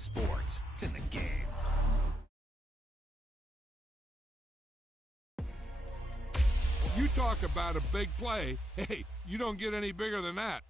sports. It's in the game. You talk about a big play. Hey, you don't get any bigger than that.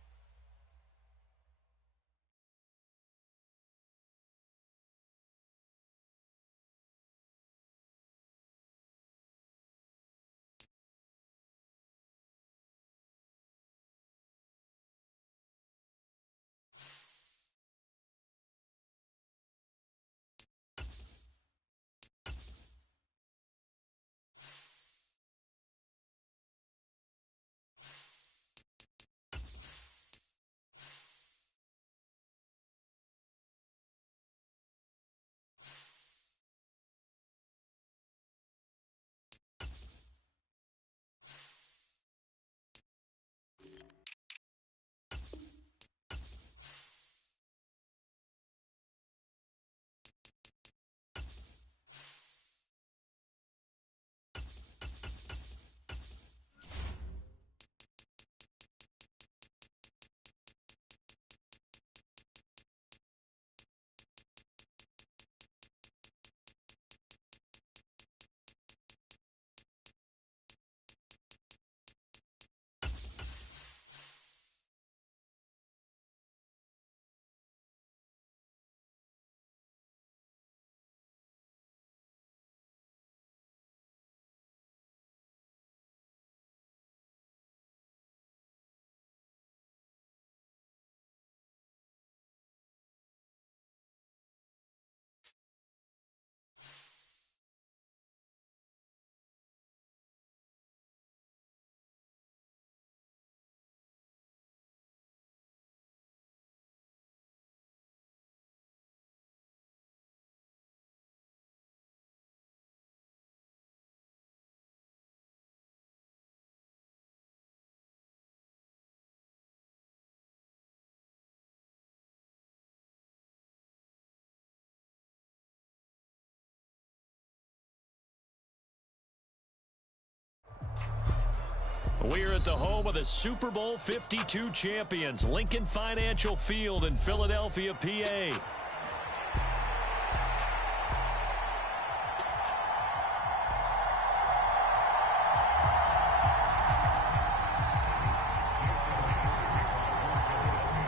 We're at the home of the Super Bowl 52 champions, Lincoln Financial Field in Philadelphia, PA.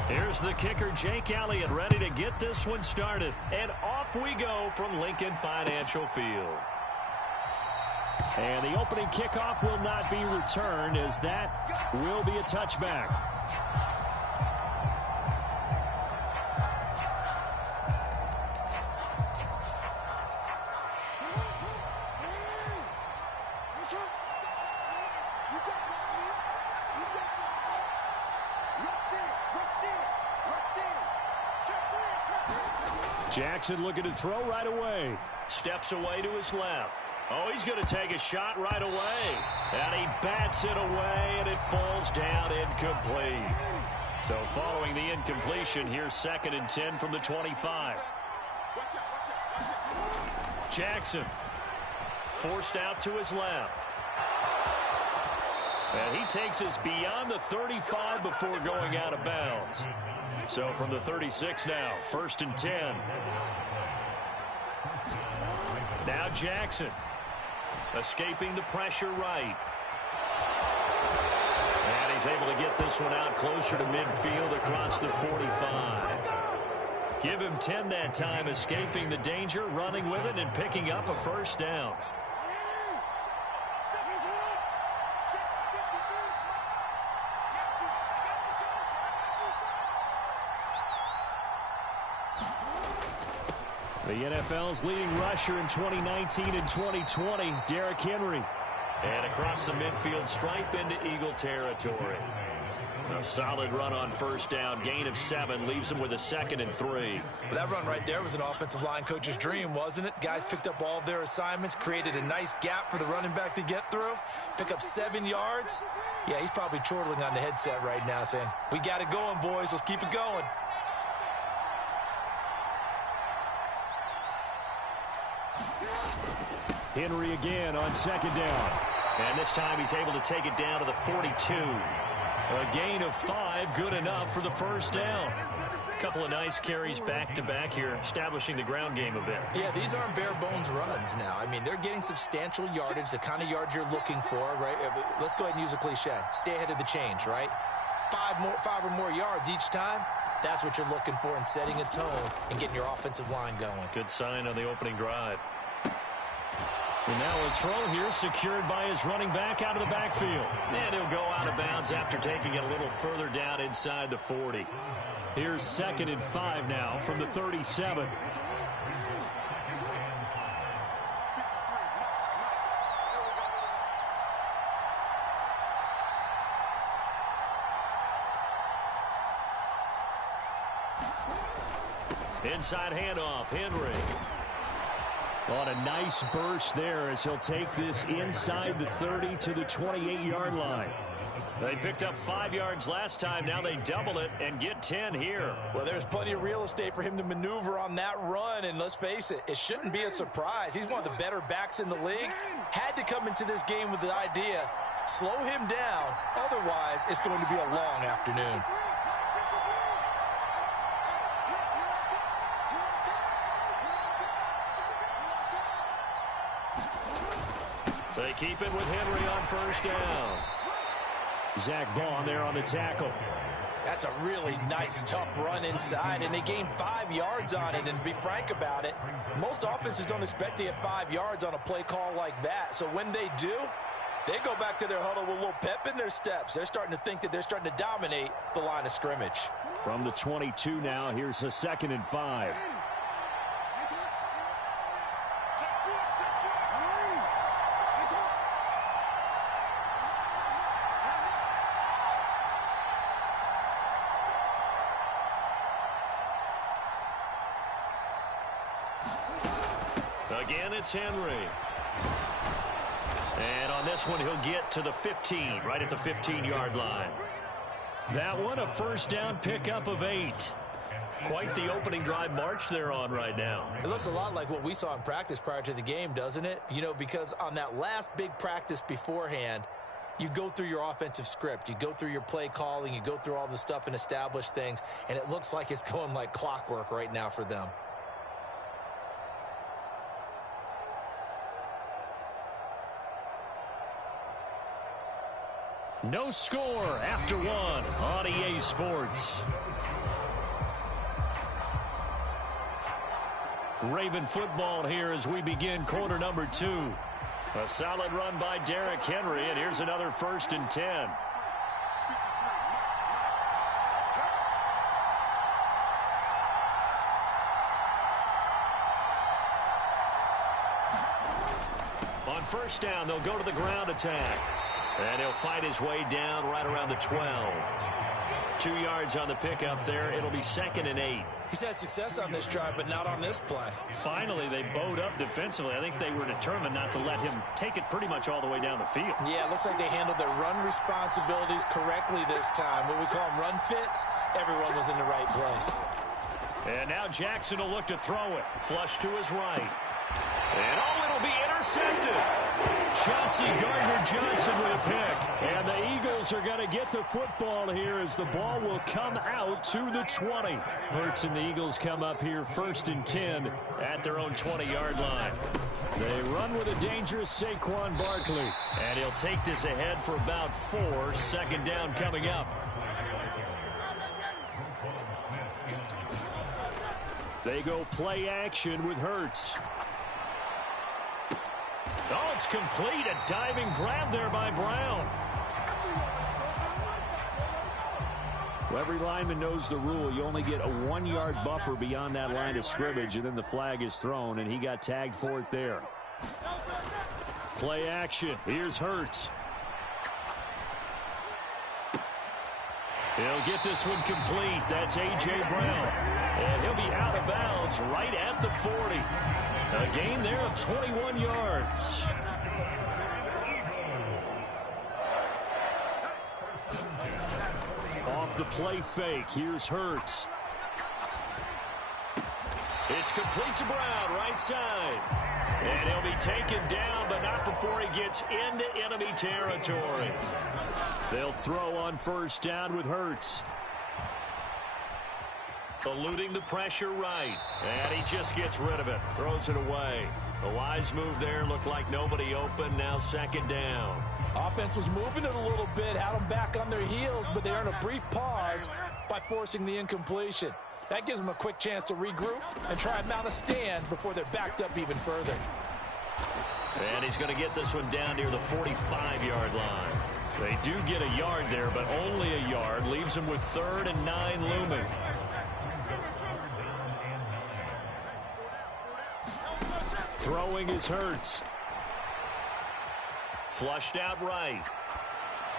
Here's the kicker, Jake Elliott, ready to get this one started. And off we go from Lincoln Financial Field. And the opening kickoff will not be returned, as that will be a touchback. Jackson looking to throw right away. Steps away to his left. Oh, he's going to take a shot right away. And he bats it away, and it falls down incomplete. So following the incompletion, here's 2nd and 10 from the 25. Jackson forced out to his left. And he takes us beyond the 35 before going out of bounds. So from the 36 now, 1st and 10. Now Jackson. Escaping the pressure right. And he's able to get this one out closer to midfield across the 45. Give him 10 that time, escaping the danger, running with it, and picking up a 1st down. The NFL's leading rusher in 2019 and 2020, Derrick Henry. And across the midfield stripe into Eagle territory. A solid run on 1st down, gain of 7, leaves him with a 2nd and 3. Well, that run right there was an offensive line coach's dream, wasn't it? Guys picked up all of their assignments, created a nice gap for the running back to get through, pick up 7 yards. Yeah, he's probably chortling on the headset right now saying, we got it going, boys. Let's keep it going. Henry again on 2nd down. And this time he's able to take it down to the 42. A gain of 5, good enough for the 1st down. couple of nice carries back-to-back here, establishing the ground game a bit. Yeah, these aren't bare-bones runs now. I mean, they're getting substantial yardage, the kind of yards you're looking for, right? Let's go ahead and use a cliche. Stay ahead of the change, right? Five or more yards each time. That's what you're looking for in setting a tone and getting your offensive line going. Good sign on the opening drive. And now a throw here secured by his running back out of the backfield. And he'll go out of bounds after taking it a little further down inside the 40. Here's 2nd and 5 now from the 37. Inside handoff, Henry. On a nice burst there as he'll take this inside the 30 to the 28-yard line. They picked up 5 yards last time. Now they double it and get 10 here. Well, there's plenty of real estate for him to maneuver on that run. And let's face it, it shouldn't be a surprise. He's one of the better backs in the league. Had to come into this game with the idea, slow him down. Otherwise, it's going to be a long afternoon. They keep it with Henry on first down. Zach Bond there on the tackle. That's a really nice, tough run inside, and they gained 5 yards on it. And to be frank about it, most offenses don't expect to get 5 yards on a play call like that. So when they do, they go back to their huddle with a little pep in their steps. They're starting to think that they're starting to dominate the line of scrimmage. From the 22 now, here's a 2nd and 5. Again, it's Henry. And on this one, he'll get to the 15, right at the 15-yard line. That one, a first down pickup of 8. Quite the opening drive march they're on right now. It looks a lot like what we saw in practice prior to the game, doesn't it? You know, because on that last big practice beforehand, you go through your offensive script. You go through your play calling. You go through all the stuff and establish things. And it looks like it's going like clockwork right now for them. No score after 1 on EA Sports. Raven football here as we begin quarter number 2. A solid run by Derrick Henry, and here's another 1st and 10. On first down, they'll go to the ground attack. And he'll fight his way down right around the 12. 2 yards on the pickup there. It'll be 2nd and 8. He's had success on this drive, but not on this play. Finally, they bowed up defensively. I think they were determined not to let him take it pretty much all the way down the field. Yeah, it looks like they handled their run responsibilities correctly this time. What we call them run fits, everyone was in the right place. And now Jackson will look to throw it. Flush to his right. And it'll be intercepted. Chauncey Gardner-Johnson with a pick. And the Eagles are going to get the football here as the ball will come out to the 20. Hurts and the Eagles come up here 1st and 10 at their own 20-yard line. They run with a dangerous Saquon Barkley. And he'll take this ahead for about 4. 2nd down coming up. They go play action with Hurts. Oh, it's complete. A diving grab there by Brown. Well, every lineman knows the rule. You only get a 1-yard buffer beyond that line of scrimmage, and then the flag is thrown, and he got tagged for it there. Play action. Here's Hurts. He'll get this one complete. That's A.J. Brown. And he'll be out of bounds right at the 40. A gain there of 21 yards. Off the play fake. Here's Hurts. It's complete to Brown, right side. And he'll be taken down, but not before he gets into enemy territory. They'll throw on first down with Hurts. Eluding the pressure right. And he just gets rid of it. Throws it away. A wise move there. Looked like nobody open. Now second down. Offense was moving it a little bit, had them back on their heels, but they earned a brief pause by forcing the incompletion. That gives them a quick chance to regroup and try and mount a stand before they're backed up even further. And he's going to get this one down near the 45-yard line. They do get a yard there, but only a yard. Leaves them with 3rd and 9 looming. Throwing is Hurts. Flushed out right.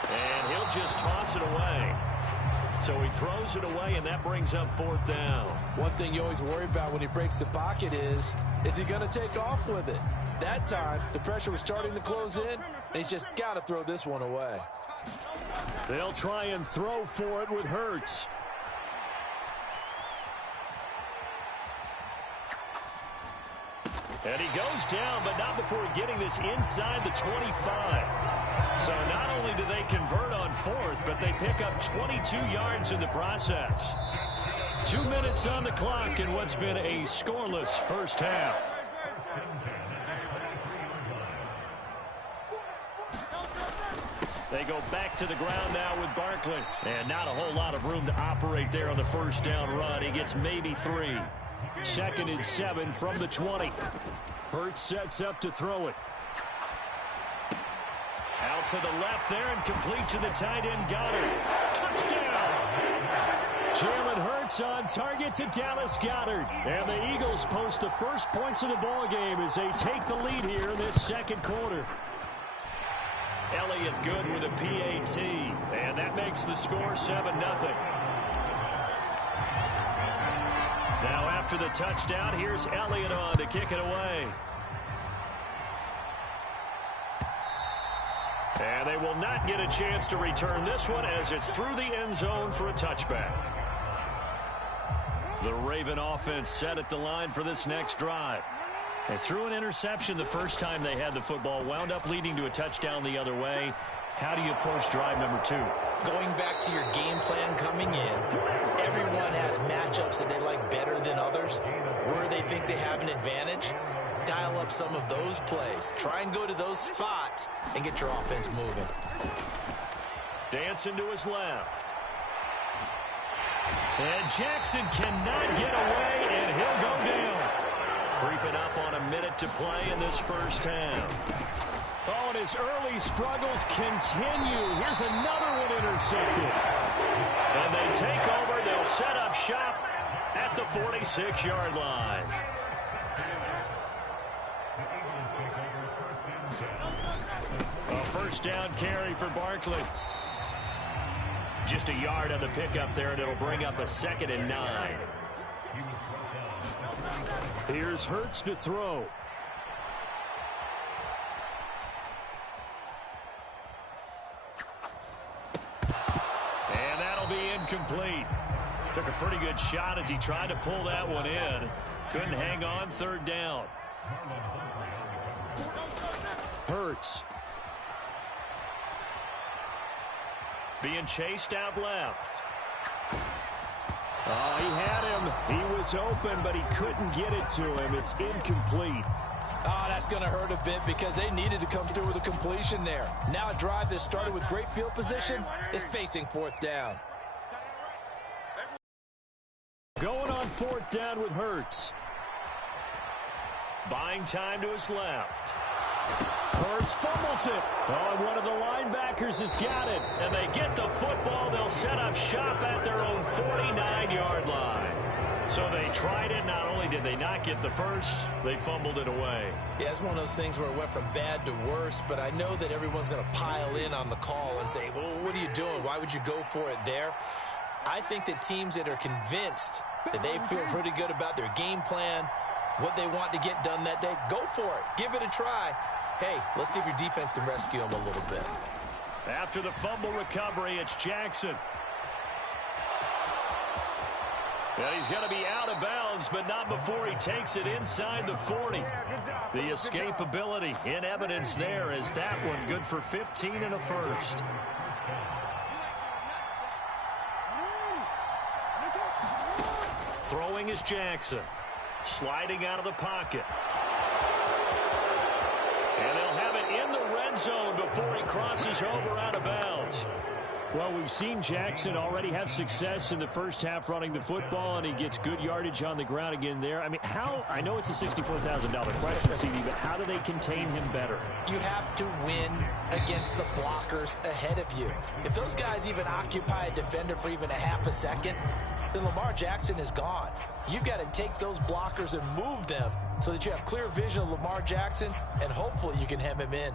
And he'll just toss it away. So he throws it away, and that brings up 4th down. One thing you always worry about when he breaks the pocket is he going to take off with it? That time, the pressure was starting to close in, and he's just got to throw this one away. They'll try and throw for it with Hurts. And he goes down, but not before getting this inside the 25. So not only do they convert on 4th, but they pick up 22 yards in the process. 2 minutes on the clock in what's been a scoreless first half. They go back to the ground now with Barkley. And not a whole lot of room to operate there on the first down run. He gets maybe 3. 2nd and 7 from the 20. Hurts sets up to throw it. Out to the left there and complete to the tight end Goddard. Touchdown! Jalen Hurts on target to Dallas Goedert. And the Eagles post the first points of the ball game as they take the lead here in this second quarter. Elliott good with a PAT. And that makes the score 7-0. Now after the touchdown, here's Elliott on to kick it away. And they will not get a chance to return this one as it's through the end zone for a touchback. The Raven offense set at the line for this next drive. They threw an interception the first time they had the football, wound up leading to a touchdown the other way. How do you approach drive number 2? Going back to your game plan coming in, everyone has matchups that they like better than others. Where they think they have an advantage, dial up some of those plays. Try and go to those spots and get your offense moving. Dancing to his left. And Jackson cannot get away, and he'll go down. Creeping up on a minute to play in this first half. Oh, and his early struggles continue. Here's another one intercepted. And they take over. They'll set up shop at the 46-yard line. A first down carry for Barkley. Just a yard on the pickup there, and it'll bring up a 2nd and 9. Here's Hurts to throw. And that'll be incomplete. Took a pretty good shot as he tried to pull that one in. Couldn't hang on. 3rd down. Hurts. Being chased out left. Oh, he had him. He was open, but he couldn't get it to him. It's incomplete. Oh, that's going to hurt a bit because they needed to come through with a completion there. Now a drive that started with great field position is facing 4th down. Going on 4th down with Hurts. Buying time to his left. Hurts fumbles it. Oh, and one of the linebackers has got it. And they get the football. They'll set up shop at their own 49-yard line. So they tried it. Not only did they not get the first, they fumbled it away. Yeah, it's one of those things where it went from bad to worse, but I know that everyone's going to pile in on the call and say, well, what are you doing? Why would you go for it there? I think that teams that are convinced that they feel pretty good about their game plan, what they want to get done that day, go for it. Give it a try. Hey, let's see if your defense can rescue them a little bit. After the fumble recovery, it's Jackson. And he's going to be out of bounds, but not before he takes it inside the 40. The escapability in evidence there as that one good for 15 and a first. Throwing is Jackson. Sliding out of the pocket. And they'll have it in the red zone before he crosses over out of bounds. Well, we've seen Jackson already have success in the first half running the football, and he gets good yardage on the ground again there. I mean, I know it's a $64,000 question, CD, but how do they contain him better? You have to win against the blockers ahead of you. If those guys even occupy a defender for even a half a second, then Lamar Jackson is gone. You've got to take those blockers and move them so that you have clear vision of Lamar Jackson, and hopefully you can hem him in.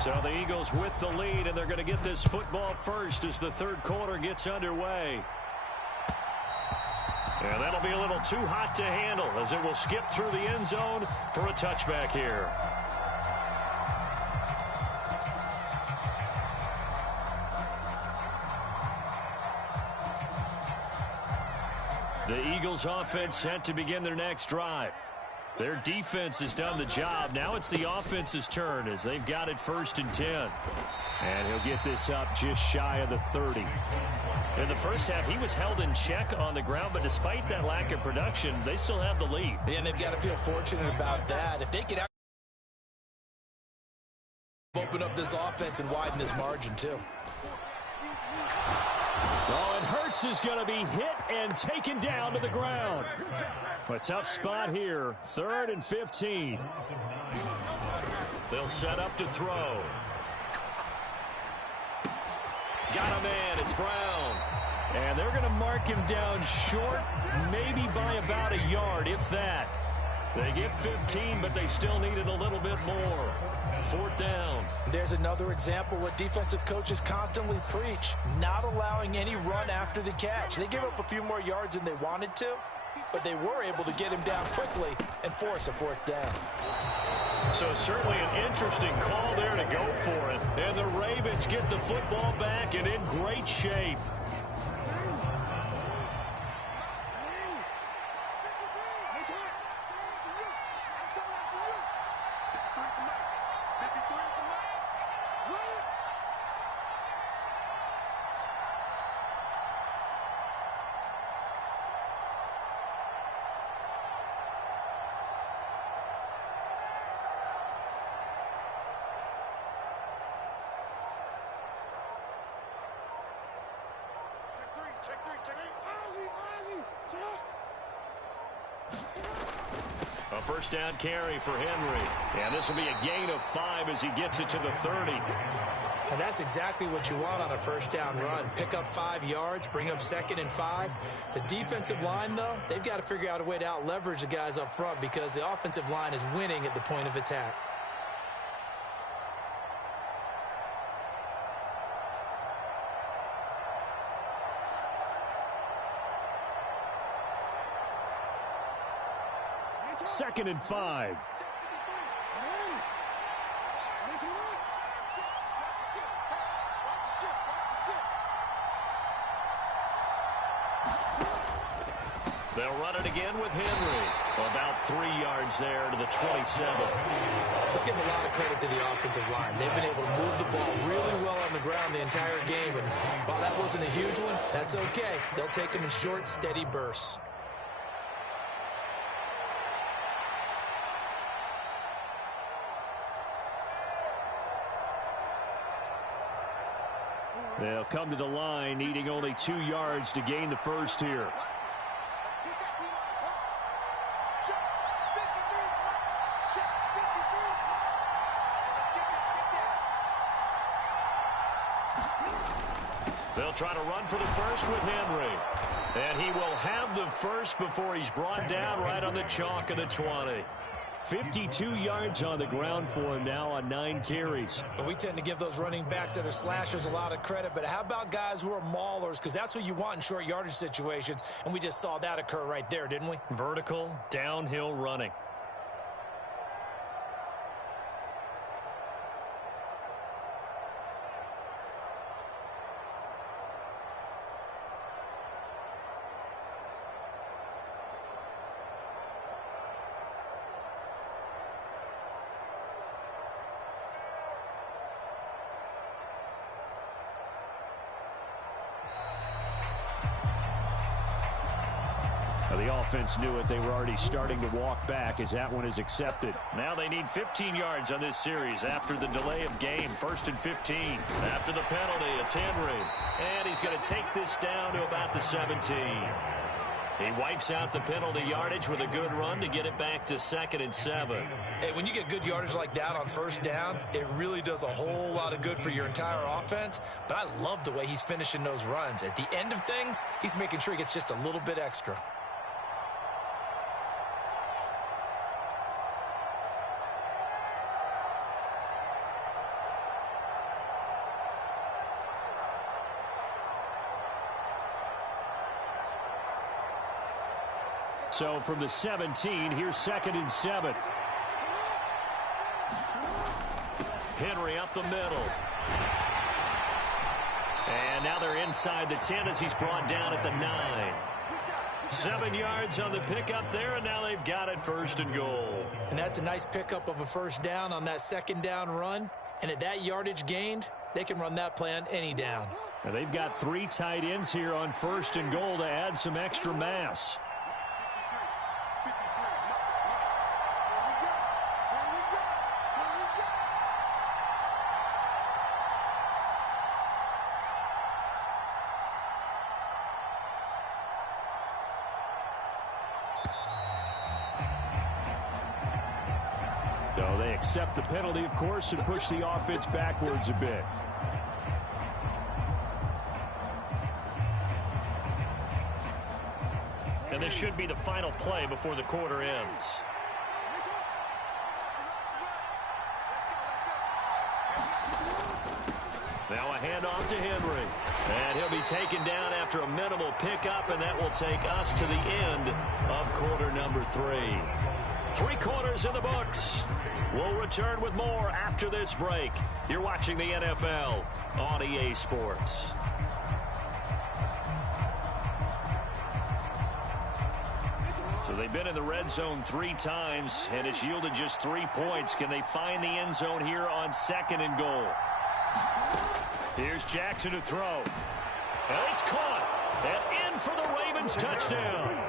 So the Eagles with the lead, and they're going to get this football first as the third quarter gets underway. And that'll be a little too hot to handle as it will skip through the end zone for a touchback here. The Eagles offense set to begin their next drive. Their defense has done the job. Now it's the offense's turn as they've got it 1st and 10. And he'll get this up just shy of the 30. In the first half, he was held in check on the ground, but despite that lack of production, they still have the lead. Yeah, and they've got to feel fortunate about that. If they could open up this offense and widen this margin, too. Oh, and Hurts is going to be hit and taken down to the ground. A tough spot here, 3rd and 15. They'll set up to throw. Got a man, it's Brown. And they're going to mark him down short, maybe by about a yard, if that. They get 15, but they still needed a little bit more. 4th down. There's another example where defensive coaches constantly preach, not allowing any run after the catch. They gave up a few more yards than they wanted to, but they were able to get him down quickly and force a 4th down. So certainly an interesting call there to go for it. And the Ravens get the football back and in great shape. A 1st down carry for Henry. And this will be a gain of 5 as he gets it to the 30. And that's exactly what you want on a 1st down run. Pick up 5 yards, bring up 2nd and 5. The defensive line, though, they've got to figure out a way to out-leverage the guys up front because the offensive line is winning at the point of attack. Second and 5. They'll run it again with Henry. About 3 yards there to the 27. Let's give a lot of credit to the offensive line. They've been able to move the ball really well on the ground the entire game. And while that wasn't a huge one, that's okay. They'll take them in short, steady bursts. They'll come to the line, needing only 2 yards to gain the first here. They'll try to run for the first with Henry. And he will have the first before he's brought down right on the chalk of the 20. 52 yards on the ground for him now on 9 carries. But we tend to give those running backs that are slashers a lot of credit. But how about guys who are maulers? Because that's what you want in short yardage situations. And we just saw that occur right there, didn't we? Vertical, downhill running. The offense knew it. They were already starting to walk back as that one is accepted. Now they need 15 yards on this series after the delay of game. 1st and 15. After the penalty, it's Henry. And he's going to take this down to about the 17. He wipes out the penalty yardage with a good run to get it back to 2nd and 7. Hey, when you get good yardage like that on 1st down, it really does a whole lot of good for your entire offense. But I love the way he's finishing those runs. At the end of things, he's making sure he gets just a little bit extra. So from the 17, here's 2nd and 7. Henry up the middle. And now they're inside the 10 as he's brought down at the 9. 7 yards on the pickup there, and now they've got it 1st and goal. And that's a nice pickup of a 1st down on that 2nd down run. And at that yardage gained, they can run that play on any down. Now they've got 3 tight ends here on 1st and goal to add some extra mass. So they accept the penalty, of course, and push the offense backwards a bit. And this should be the final play before the quarter ends. Now a handoff to Henry. And he'll be taken down after a minimal pickup, and that will take us to the end of quarter number 3. 3 quarters in the books. We'll return with more after this break. You're watching the NFL on EA Sports. So they've been in the red zone 3 times, and it's yielded just 3 points. Can they find the end zone here on 2nd and goal? Here's Jackson to throw. And it's caught. And in for the Ravens touchdown.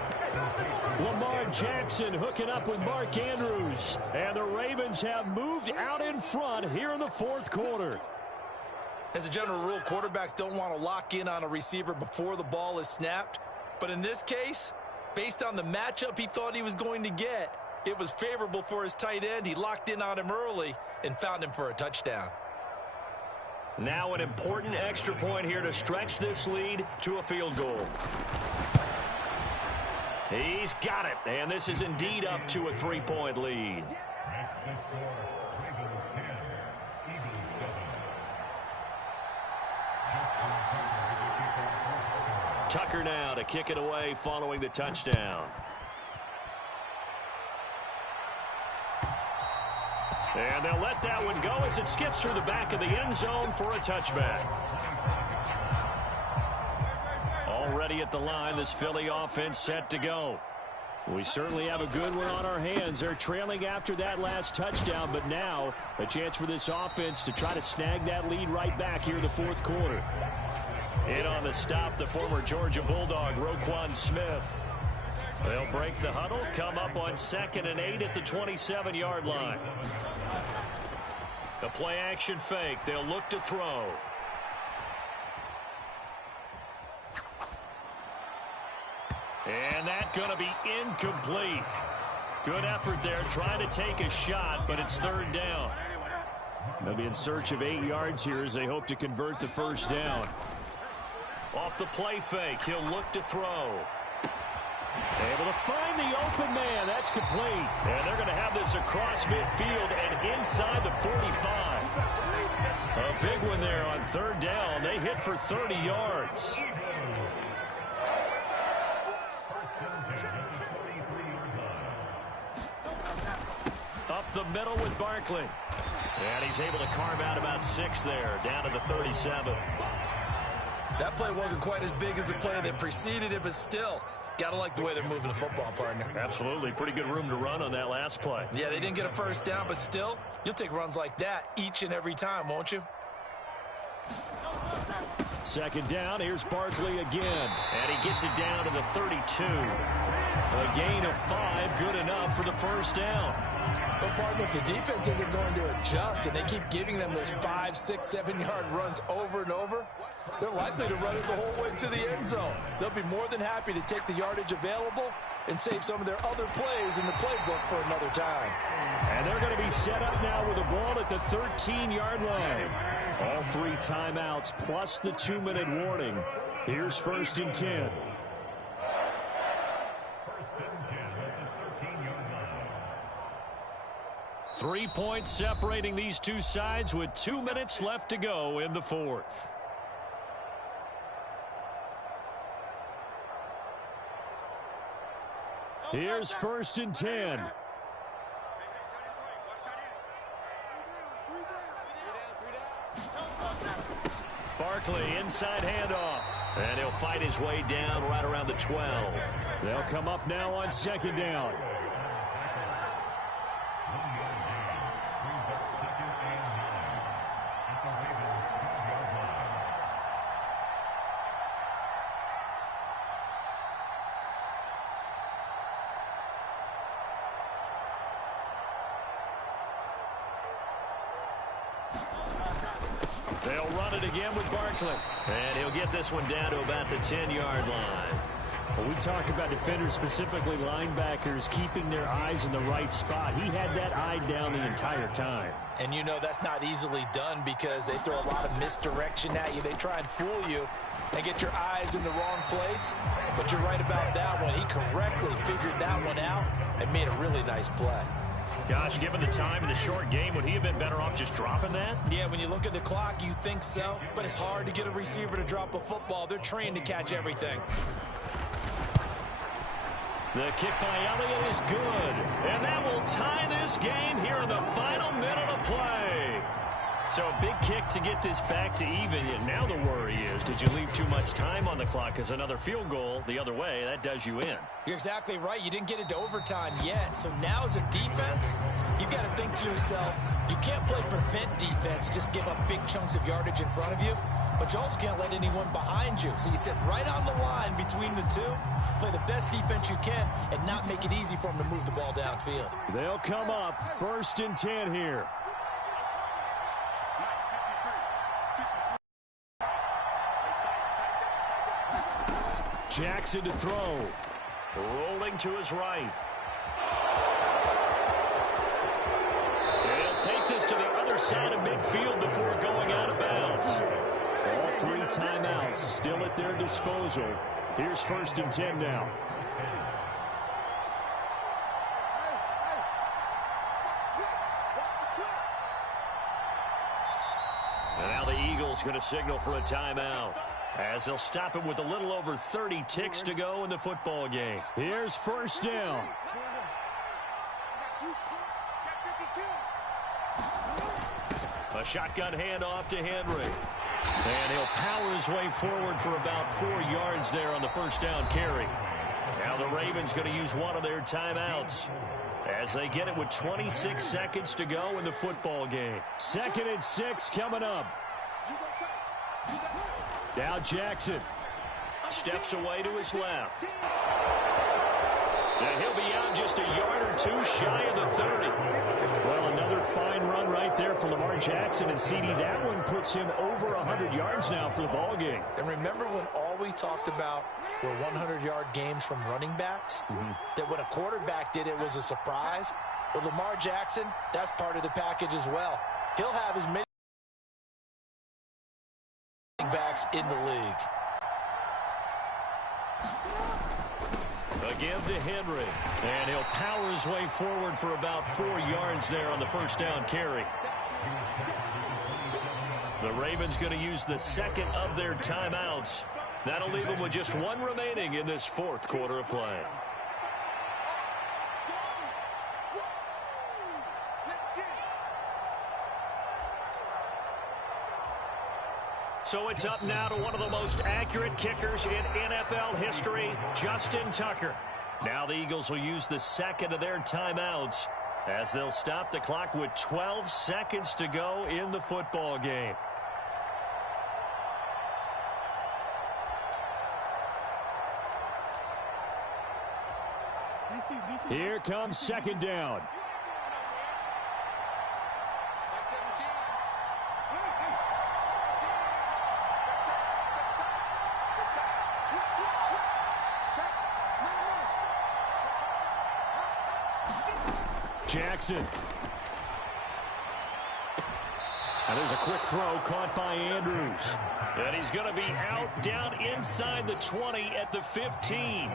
Lamar Jackson hooking up with Mark Andrews. And the Ravens have moved out in front here in the 4th quarter. As a general rule, quarterbacks don't want to lock in on a receiver before the ball is snapped. But in this case, based on the matchup he thought he was going to get, it was favorable for his tight end. He locked in on him early and found him for a touchdown. Now an important extra point here to stretch this lead to a field goal. He's got it, and this is indeed up to a 3-point lead. Tucker now to kick it away following the touchdown. And they'll let that one go as it skips through the back of the end zone for a touchback. Already at the line, this Philly offense set to go. We certainly have a good one on our hands. They're trailing after that last touchdown, but now a chance for this offense to try to snag that lead right back here in the 4th quarter. In on the stop, the former Georgia Bulldog, Roquan Smith. They'll break the huddle, come up on 2nd and 8 at the 27-yard line. The play-action fake. They'll look to throw. And that's going to be incomplete. Good effort there, trying to take a shot, but it's 3rd down. They'll be in search of 8 yards here as they hope to convert the 1st down. Off the play fake, he'll look to throw. Able to find the open man. That's complete. And they're going to have this across midfield and inside the 45. A big one there on 3rd down. They hit for 30 yards. Up the middle with Barkley. And he's able to carve out about 6 there, down to the 37. That play wasn't quite as big as the play that preceded it, but still, gotta like the way they're moving the football, partner. Absolutely. Pretty good room to run on that last play. Yeah, they didn't get a 1st down, but still, you'll take runs like that each and every time, won't you? 2nd down, here's Barkley again. And he gets it down to the 32. A gain of 5, good enough for the first down. But, partner, if the defense isn't going to adjust and they keep giving them those 5, 6, 7-yard runs over and over, they're likely to run it the whole way to the end zone. They'll be more than happy to take the yardage available and save some of their other plays in the playbook for another time. And they're going to be set up now with the ball at the 13-yard line. All 3 timeouts plus the 2-minute warning. Here's 1st and 10. 3 points separating these two sides with 2 minutes left to go in the 4th. Here's 1st and 10. Barkley, inside handoff. And he'll fight his way down right around the 12. They'll come up now on 2nd down. They'll run it again with Barkley. And he'll get this one down to about the 10-yard line. Well, we talk about defenders, specifically linebackers, keeping their eyes in the right spot. He had that eye down the entire time. And you know that's not easily done because they throw a lot of misdirection at you. They try and fool you and get your eyes in the wrong place. But you're right about that one. He correctly figured that one out and made a really nice play. Gosh, given the time in the short game, would he have been better off just dropping that? Yeah, when you look at the clock, you think so. But it's hard to get a receiver to drop a football. They're trained to catch everything. The kick by Elliott is good. And that will tie this game here in the final minute of play. So a big kick to get this back to even. And now the worry is, did you leave too much time on the clock? Because another field goal the other way, that does you in. You're exactly right. You didn't get it to overtime yet. So now as a defense, you've got to think to yourself, you can't play prevent defense, just give up big chunks of yardage in front of you. But you also can't let anyone behind you. So you sit right on the line between the two, play the best defense you can, and not make it easy for them to move the ball downfield. They'll come up 1st and 10 here. Jackson to throw. Rolling to his right. He'll take this to the other side of midfield before going out of bounds. All 3 timeouts still at their disposal. Here's 1st and 10 now. And now the Eagles going to signal for a timeout, as they'll stop it with a little over 30 ticks to go in the football game. Here's 1st down. A shotgun handoff to Henry. And he'll power his way forward for about 4 yards there on the 1st down carry. Now the Ravens going to use one of their timeouts as they get it with 26 seconds to go in the football game. 2nd and 6 coming up. Now Jackson steps away to his left. And he'll be out just a yard or 2 shy of the 30. Well, another fine run right there for Lamar Jackson, and CD, that one puts him over 100 yards now for the ball game. And remember when all we talked about were 100-yard games from running backs? That when a quarterback did it was a surprise? Well, Lamar Jackson, that's part of the package as well. He'll have as many backs in the league. Again to Henry. And he'll power his way forward for about 4 yards there on the 1st down carry. The Ravens going to use the 2nd of their timeouts. That'll leave them with just 1 remaining in this 4th quarter of play. So it's up now to one of the most accurate kickers in NFL history, Justin Tucker. Now the Eagles will use the 2nd of their timeouts as they'll stop the clock with 12 seconds to go in the football game. Here comes second down. Jackson. And there's a quick throw caught by Andrews. And he's going to be out down inside the 20 at the 15.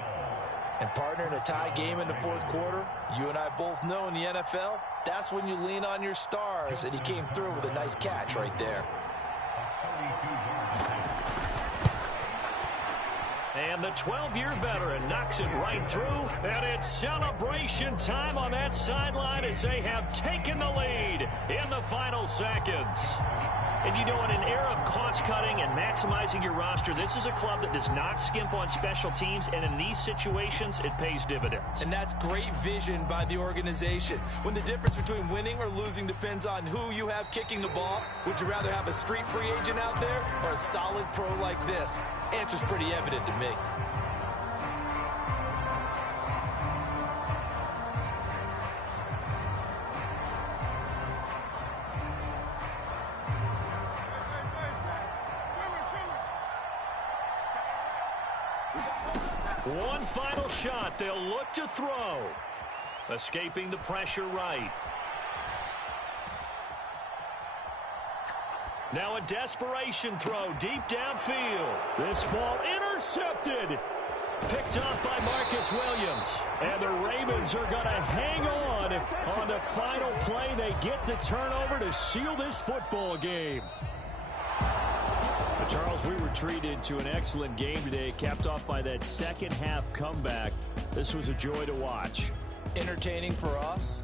And partner, in a tie game in the fourth quarter, you and I both know in the NFL, that's when you lean on your stars. And he came through with a nice catch right there. And the 12-year veteran knocks it right through. And it's celebration time on that sideline as they have taken the lead in the final seconds. And you know, in an era of cost-cutting and maximizing your roster, this is a club that does not skimp on special teams, and in these situations, it pays dividends. And that's great vision by the organization. When the difference between winning or losing depends on who you have kicking the ball, would you rather have a street free agent out there or a solid pro like this? Answer's pretty evident to me. One final shot. They'll look to throw. Escaping the pressure right. Now a desperation throw deep downfield. This ball intercepted. Picked off by Marcus Williams. And the Ravens are going to hang on the final play. They get the turnover to seal this football game. Charles, we were treated to an excellent game today, capped off by that second half comeback. This was a joy to watch. Entertaining for us.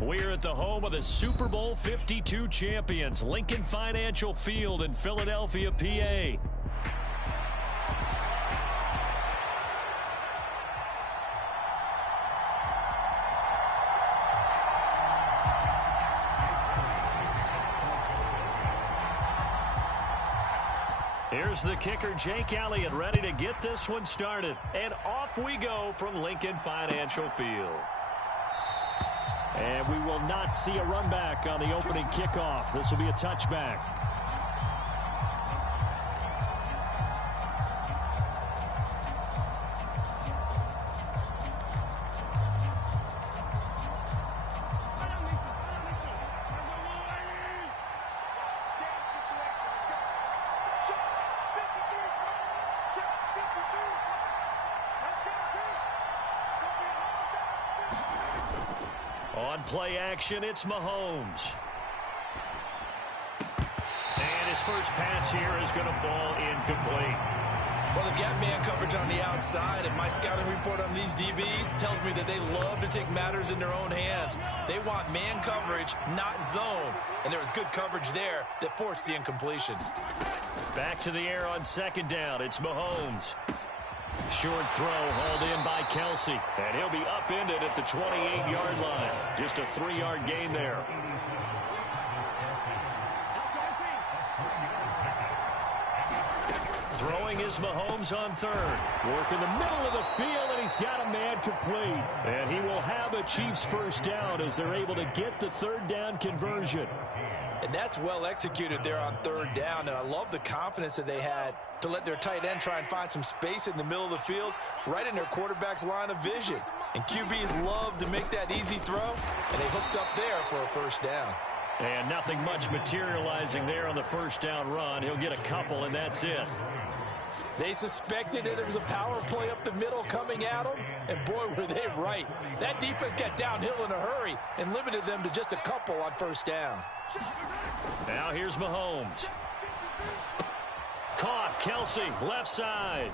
We're at the home of the Super Bowl 52 champions, Lincoln Financial Field in Philadelphia, PA. Here's the kicker, Jake Elliott, ready to get this one started. And off we go from Lincoln Financial Field. And we will not see a run back on the opening kickoff. This will be a touchback. On play action, it's Mahomes. And his first pass here is going to fall incomplete. Well, they've got man coverage on the outside, and my scouting report on these DBs tells me that they love to take matters in their own hands. They want man coverage, not zone. And there was good coverage there that forced the incompletion. Back to the air on second down. It's Mahomes. Short throw hauled in by Kelsey. And he'll be upended at the 28-yard line. Just a 3-yard gain there. Throwing is Mahomes on third. Work in the middle of the field, and he's got a man complete. And he will have a Chiefs first down as they're able to get the third down conversion. And that's well executed there on third down. And I love the confidence that they had to let their tight end try and find some space in the middle of the field, right in their quarterback's line of vision. And QBs love to make that easy throw, and they hooked up there for a first down. And nothing much materializing there on the first down run. He'll get a couple, and that's it. They suspected that it was a power play up the middle coming at them, and boy, were they right. That defense got downhill in a hurry and limited them to just a couple on first down. Now here's Mahomes. Caught, Kelsey, left side.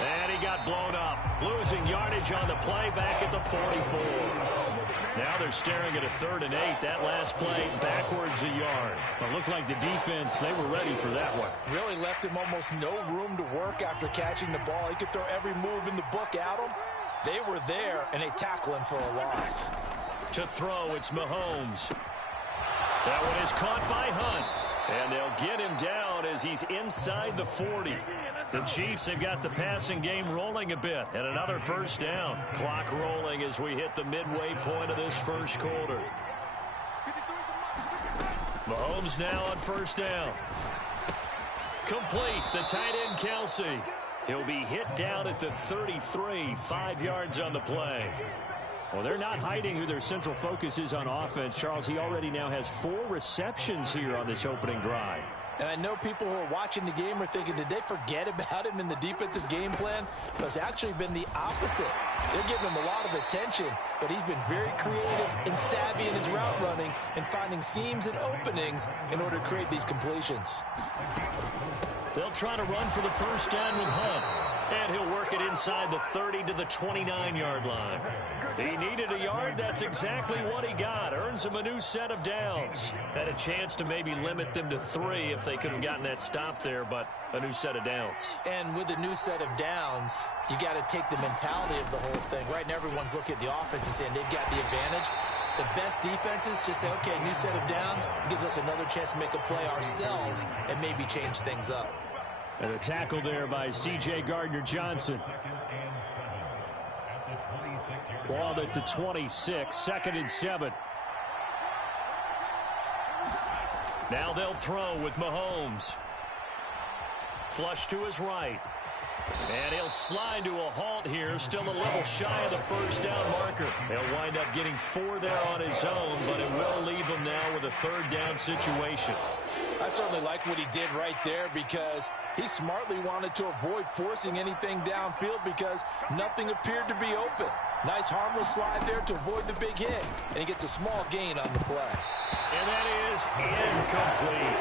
And he got blown up. Losing yardage on the play back at the 44. Now they're staring at a 3rd and 8. That last play backwards a yard. It looked like the defense, they were ready for that one. Really left him almost no room to work after catching the ball. He could throw every move in the book at him. They were there, and they tackle him for a loss. To throw, it's Mahomes. That one is caught by Hunt. And they'll get him down as he's inside the 40. The Chiefs have got the passing game rolling a bit, and another first down. Clock rolling as we hit the midway point of this first quarter. Mahomes now on first down. Complete, the tight end Kelsey. He'll be hit down at the 33, 5 yards on the play. Well, they're not hiding who their central focus is on offense. Charles, he already now has 4 receptions here on this opening drive. And I know people who are watching the game are thinking, did they forget about him in the defensive game plan? But it's actually been the opposite. They're giving him a lot of attention, but he's been very creative and savvy in his route running and finding seams and openings in order to create these completions. They'll try to run for the first down with Hunt. And he'll work it inside the 30 to the 29-yard line. He needed a yard. That's exactly what he got. Earns him a new set of downs. Had a chance to maybe limit them to 3 if they could have gotten that stop there, but a new set of downs. And with a new set of downs, you got to take the mentality of the whole thing. Right now, everyone's looking at the offense and saying they've got the advantage. The best defenses just say, okay, new set of downs gives us another chance to make a play ourselves and maybe change things up. And a tackle there by C.J. Gardner-Johnson. Ball at the 26, 2nd and 7. Now they'll throw with Mahomes. Flush to his right. And he'll slide to a halt here. Still a little shy of the first down marker. He'll wind up getting 4 there on his own, but it will leave him now with a 3rd down situation. I certainly like what he did right there because he smartly wanted to avoid forcing anything downfield because nothing appeared to be open. Nice harmless slide there to avoid the big hit, and he gets a small gain on the play. And that is incomplete.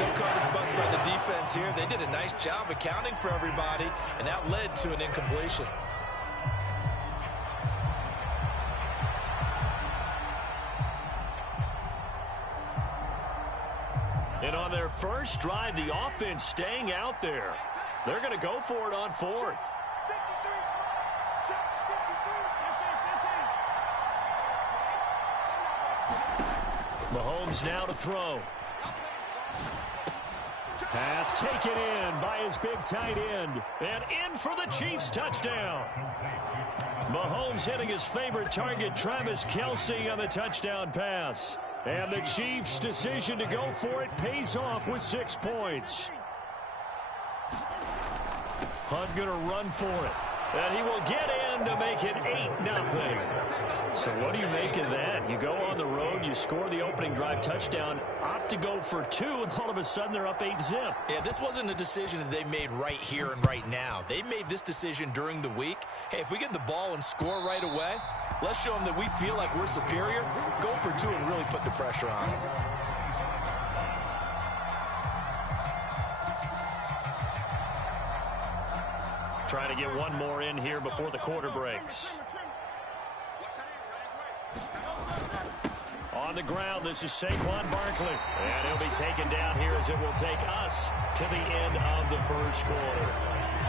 No coverage bust by the defense here. They did a nice job accounting for everybody, and that led to an incompletion. And on their first drive, the offense staying out there. They're going to go for it on 4th. Mahomes now to throw. Pass taken in by his big tight end. And in for the Chiefs touchdown. Mahomes hitting his favorite target, Travis Kelsey, on the touchdown pass. And the Chiefs' decision to go for it pays off with 6 points. Hunt going to run for it. And he will get in to make it 8-0. So what do you make of that? You go on the road, you score the opening drive touchdown, opt to go for 2, and all of a sudden they're up 8-zip. Yeah, this wasn't a decision that they made right here and right now. They made this decision during the week. Hey, if we get the ball and score right away, Let's show them that we feel like we're superior. Go for 2 and really put the pressure on them. Trying to get one more in here before the quarter breaks. On the ground, this is Saquon Barkley. And he'll be taken down here as it will take us to the end of the first quarter.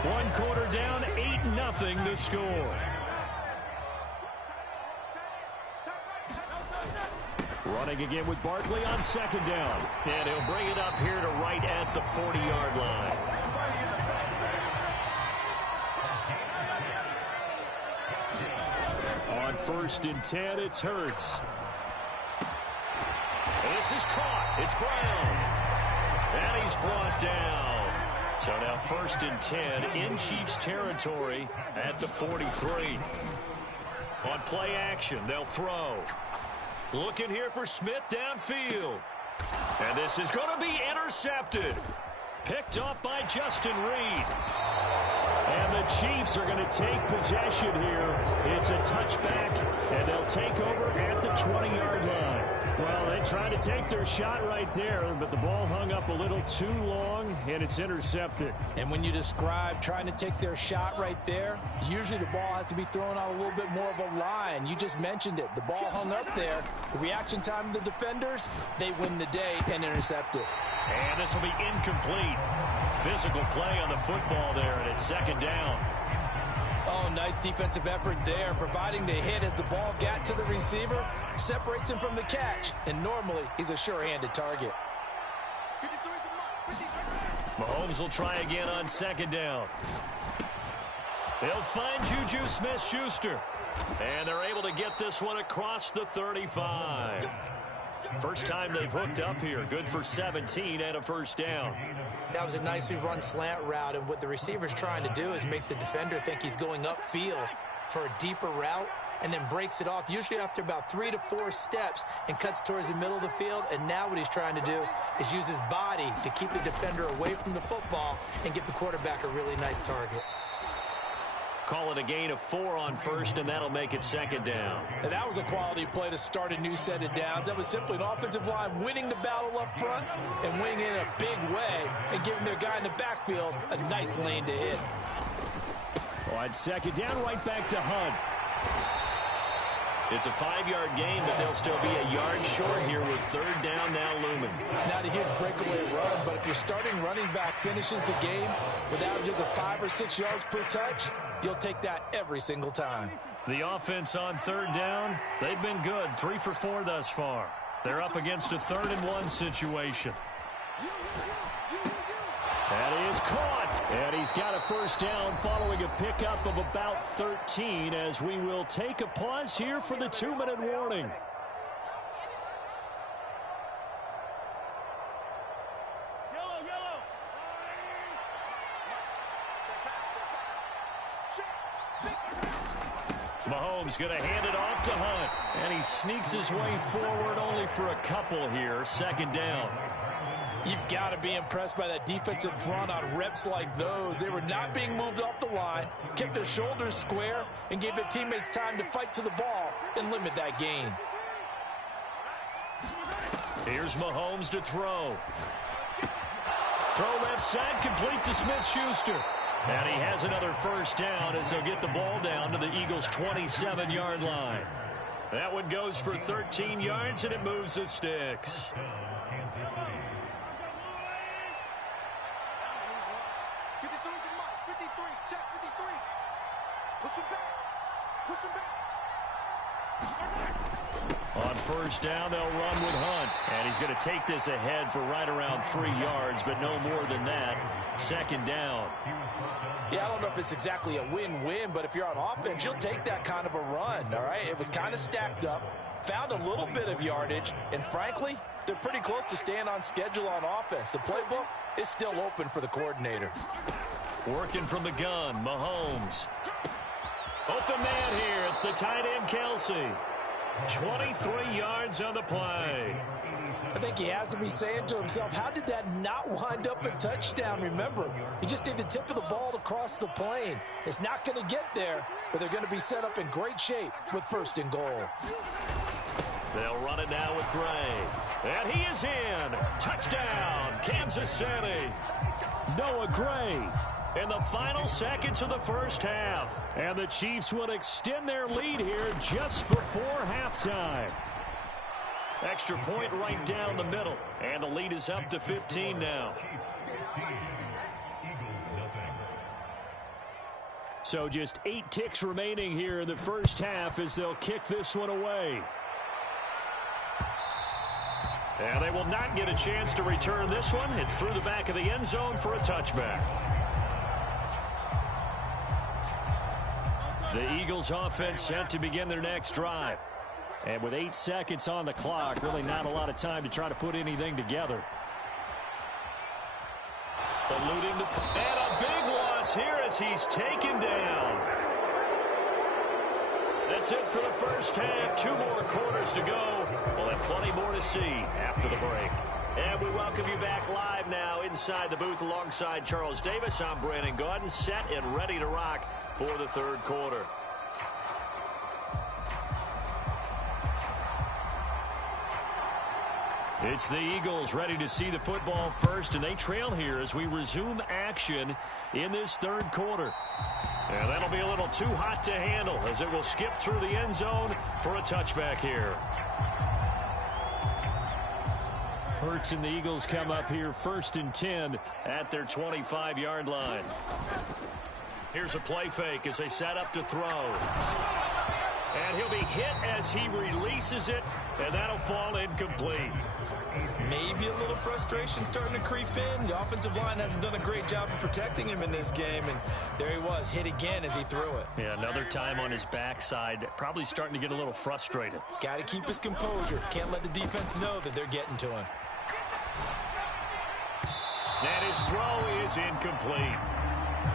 1 quarter down, 8-0 the score. Running again with Barkley on 2nd down. And he'll bring it up here to right at the 40-yard line. On 1st and 10, it's Hurts. This is caught. It's Brown. And he's brought down. So now 1st and 10 in Chiefs territory at the 43. On play action, they'll throw. Looking here for Smith downfield. And this is going to be intercepted. Picked off by Justin Reed. And the Chiefs are going to take possession here. It's a touchback, and they'll take over at the 20-yard line. Well, they tried to take their shot right there, but the ball hung up a little too long, and it's intercepted. And when you describe trying to take their shot right there, usually the ball has to be thrown out a little bit more of a line. You just mentioned it. The ball hung up there. The reaction time of the defenders, they win the day and intercept it. And this will be incomplete. Physical play on the football there, and it's 2nd down. Oh, nice defensive effort there, providing the hit as the ball got to the receiver, separates him from the catch, and normally he's a sure-handed target. Mahomes will try again on 2nd down. They'll find Juju Smith-Schuster, and they're able to get this one across the 35. First time they've hooked up here. Good for 17 and a 1st down. That was a nicely run slant route, and what the receiver's trying to do is make the defender think he's going upfield for a deeper route, and then breaks it off, usually after about 3 to 4 steps, and cuts towards the middle of the field. And now what he's trying to do is use his body to keep the defender away from the football and give the quarterback a really nice target. Call it a gain of 4 on 1st, and that'll make it 2nd down. And that was a quality play to start a new set of downs. That was simply an offensive line winning the battle up front and winning it in a big way and giving their guy in the backfield a nice lane to hit. On 2nd down, right back to Hunt. It's a 5-yard gain, but they'll still be a yard short here with 3rd down now looming. It's not a huge breakaway run, but if your starting running back finishes the game with averages of 5 or 6 yards per touch, you'll take that every single time. The offense on 3rd down, they've been good. 3 for 4 thus far. They're up against a 3rd and 1 situation. That is caught. And he's got a 1st down following a pickup of about 13 as we will take a pause here for the 2-minute warning. Mahomes going to hand it off to Hunt. And he sneaks his way forward only for a couple here. 2nd down. You've got to be impressed by that defensive front on reps like those. They were not being moved off the line, kept their shoulders square, and gave their teammates time to fight to the ball and limit that gain. Here's Mahomes to throw. Throw left side, complete to Smith-Schuster. And he has another 1st down as they'll get the ball down to the Eagles' 27-yard line. That one goes for 13 yards, and it moves the sticks. On 1st down, they'll run with Hunt. And he's going to take this ahead for right around 3 yards, but no more than that. 2nd down. Yeah, I don't know if it's exactly a win-win, but if you're on offense, you'll take that kind of a run, all right? It was kind of stacked up, found a little bit of yardage, and frankly, they're pretty close to staying on schedule on offense. The playbook is still open for the coordinator. Working from the gun, Mahomes. Open man here. It's the tight end, Kelsey. 23 yards on the play. I think he has to be saying to himself, how did that not wind up a touchdown? Remember, you just need the tip of the ball to cross the plane. It's not going to get there, but they're going to be set up in great shape with 1st and goal. They'll run it now with Gray. And he is in. Touchdown, Kansas City. Noah Gray in the final seconds of the first half. And the Chiefs will extend their lead here just before halftime. Extra point right down the middle. And the lead is up to 15 now. So just 8 ticks remaining here in the first half as they'll kick this one away. And they will not get a chance to return this one. It's through the back of the end zone for a touchback. The Eagles offense set to begin their next drive. And with 8 seconds on the clock, really not a lot of time to try to put anything together. Eluding the... And a big loss here as he's taken down. That's it for the first half. 2 more quarters to go. We'll have plenty more to see after the break. And we welcome you back live now inside the booth alongside Charles Davis. I'm Brandon Gaudin, set and ready to rock for the 3rd quarter. It's the Eagles ready to see the football first, and they trail here as we resume action in this 3rd quarter. And that'll be a little too hot to handle as it will skip through the end zone for a touchback here. Hurts and the Eagles come up here 1st and 10 at their 25-yard line. Here's a play fake as they set up to throw. And he'll be hit as he releases it, and that'll fall incomplete. Maybe a little frustration starting to creep in. The offensive line hasn't done a great job of protecting him in this game, and there he was, hit again as he threw it. Yeah, another time on his backside, probably starting to get a little frustrated. Got to keep his composure. Can't let the defense know that they're getting to him. And his throw is incomplete.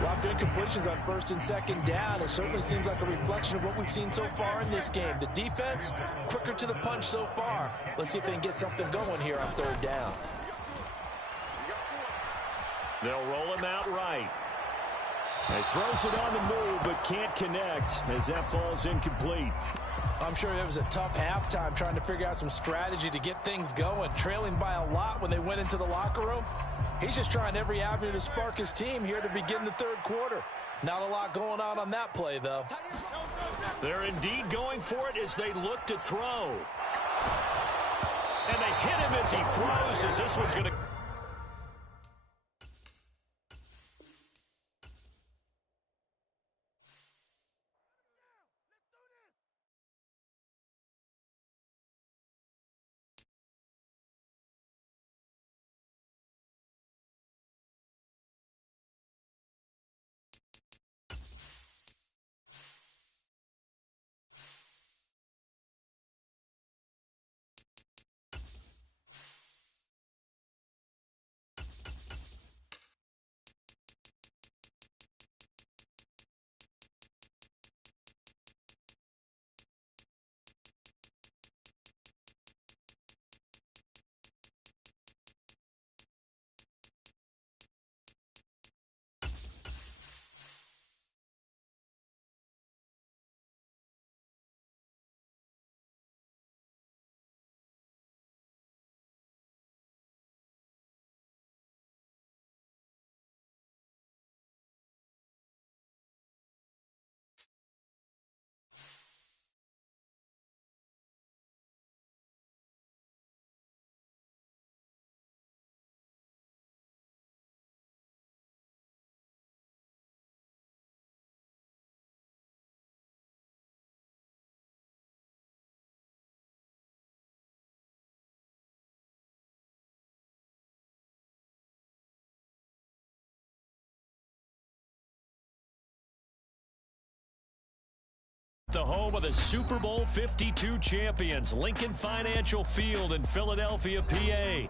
A lot of incompletions on 1st and 2nd down. It certainly seems like a reflection of what we've seen so far in this game. The defense, quicker to the punch so far. Let's see if they can get something going here on 3rd down. They'll roll him out right. He throws it on the move, but can't connect as that falls incomplete. I'm sure it was a tough halftime trying to figure out some strategy to get things going. Trailing by a lot when they went into the locker room. He's just trying every avenue to spark his team here to begin the 3rd quarter. Not a lot going on that play, though. They're indeed going for it as they look to throw. And they hit him as he throws, as this one's going to... The home of the Super Bowl 52 champions, Lincoln Financial Field in Philadelphia, PA.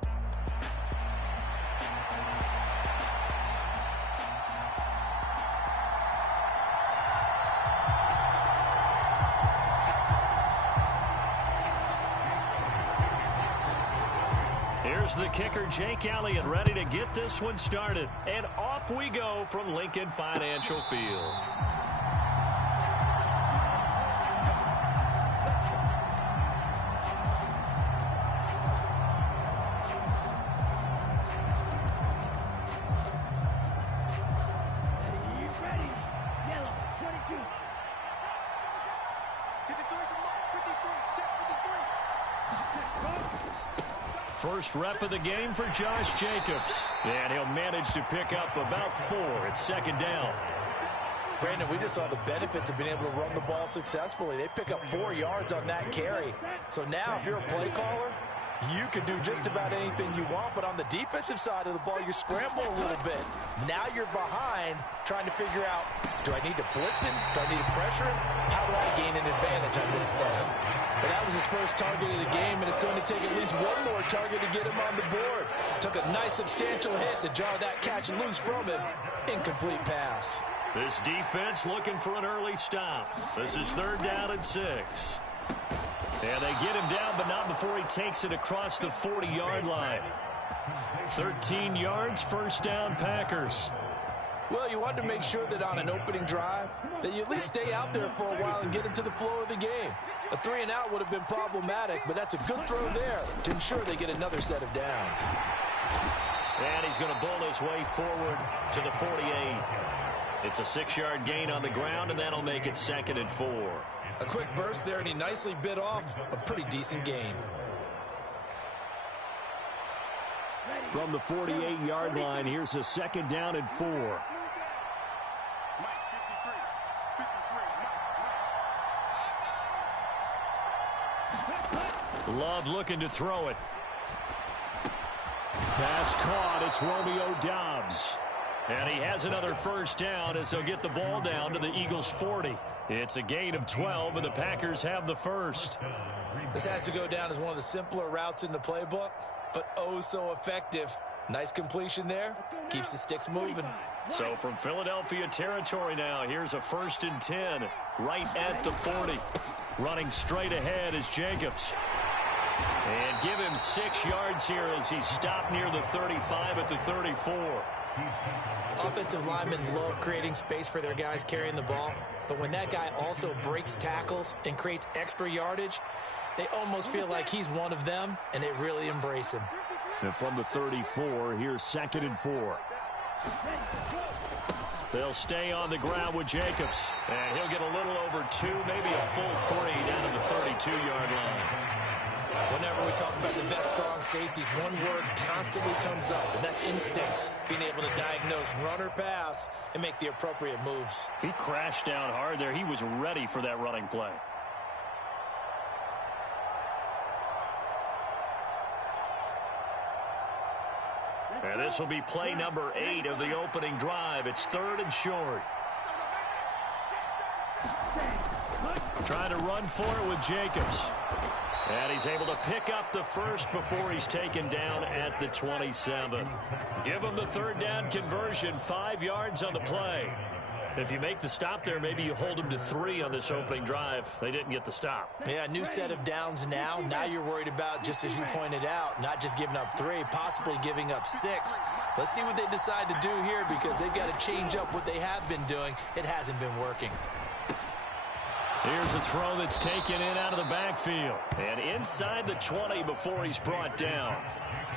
Here's the kicker, Jake Elliott, ready to get this one started. And off we go from Lincoln Financial Field. First rep of the game for Josh Jacobs. And he'll manage to pick up about 4 at second down. Brandon, we just saw the benefits of being able to run the ball successfully. They pick up 4 yards on that carry. So now if you're a play caller, you can do just about anything you want. But on the defensive side of the ball, you're scrambling a little bit. Now you're behind trying to figure out, do I need to blitz him? Do I need to pressure him? How do I gain an advantage on this snap? But that was his first target of the game, and it's going to take at least one more target to get him on the board. Took a nice substantial hit to jar that catch loose from him. Incomplete pass. This defense looking for an early stop. This is 3rd down and 6. And they get him down, but not before he takes it across the 40-yard line. 13 yards, first down, Packers. Well, you wanted to make sure that on an opening drive that you at least stay out there for a while and get into the flow of the game. A 3-and-out would have been problematic, but that's a good throw there to ensure they get another set of downs. And he's going to bull his way forward to the 48. It's a 6-yard gain on the ground, and that'll make it 2nd and 4. A quick burst there, and he nicely bit off a pretty decent gain. From the 48-yard line, here's a 2nd down and 4. Love looking to throw it. Pass caught. It's Romeo Doubs. And he has another first down as they'll get the ball down to the Eagles' 40. It's a gain of 12, and the Packers have the first. This has to go down as one of the simpler routes in the playbook, but oh so effective. Nice completion there. Keeps the sticks moving. So from Philadelphia territory now, here's a 1st and 10 right at the 40. Running straight ahead is Jacobs. And give him 6 yards here as he's stopped near the 35 at the 34. Offensive linemen love creating space for their guys carrying the ball, but when that guy also breaks tackles and creates extra yardage, they almost feel like he's one of them, and they really embrace him. And from the 34, here's 2nd and 4. They'll stay on the ground with Jacobs, and he'll get a little over 2, maybe a full 3 down to the 32-yard line. Whenever we talk about the best strong safeties, one word constantly comes up, and that's instincts. Being able to diagnose run or pass and make the appropriate moves. He crashed down hard there. He was ready for that running play. And this will be play number 8 of the opening drive. It's 3rd and short. Trying to run for it with Jacobs. And he's able to pick up the first before he's taken down at the 27. Give him the 3rd down conversion, 5 yards on the play. If you make the stop there, maybe you hold him to 3 on this opening drive. They didn't get the stop. Yeah, new set of downs now. Now you're worried about, just as you pointed out, not just giving up 3, possibly giving up 6. Let's see what they decide to do here, because they've got to change up what they have been doing. It hasn't been working. Here's a throw that's taken in out of the backfield. And inside the 20 before he's brought down.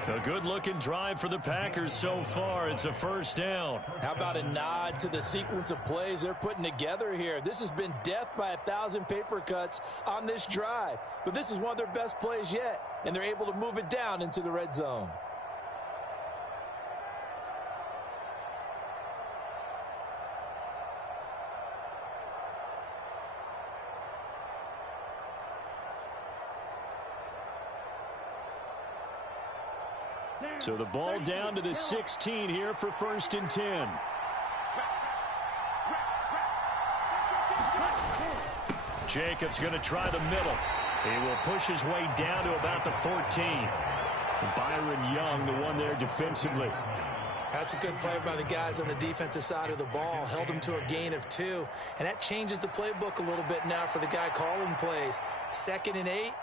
A good-looking drive for the Packers so far. It's a 1st down. How about a nod to the sequence of plays they're putting together here? This has been death by 1,000 paper cuts on this drive. But this is one of their best plays yet, and they're able to move it down into the red zone. So the ball down to the 16 here for 1st and 10. Jacobs going to try the middle. He will push his way down to about the 14. Byron Young, the one there defensively. That's a good play by the guys on the defensive side of the ball. Held him to a gain of 2. And that changes the playbook a little bit now for the guy calling plays. 2nd and 8.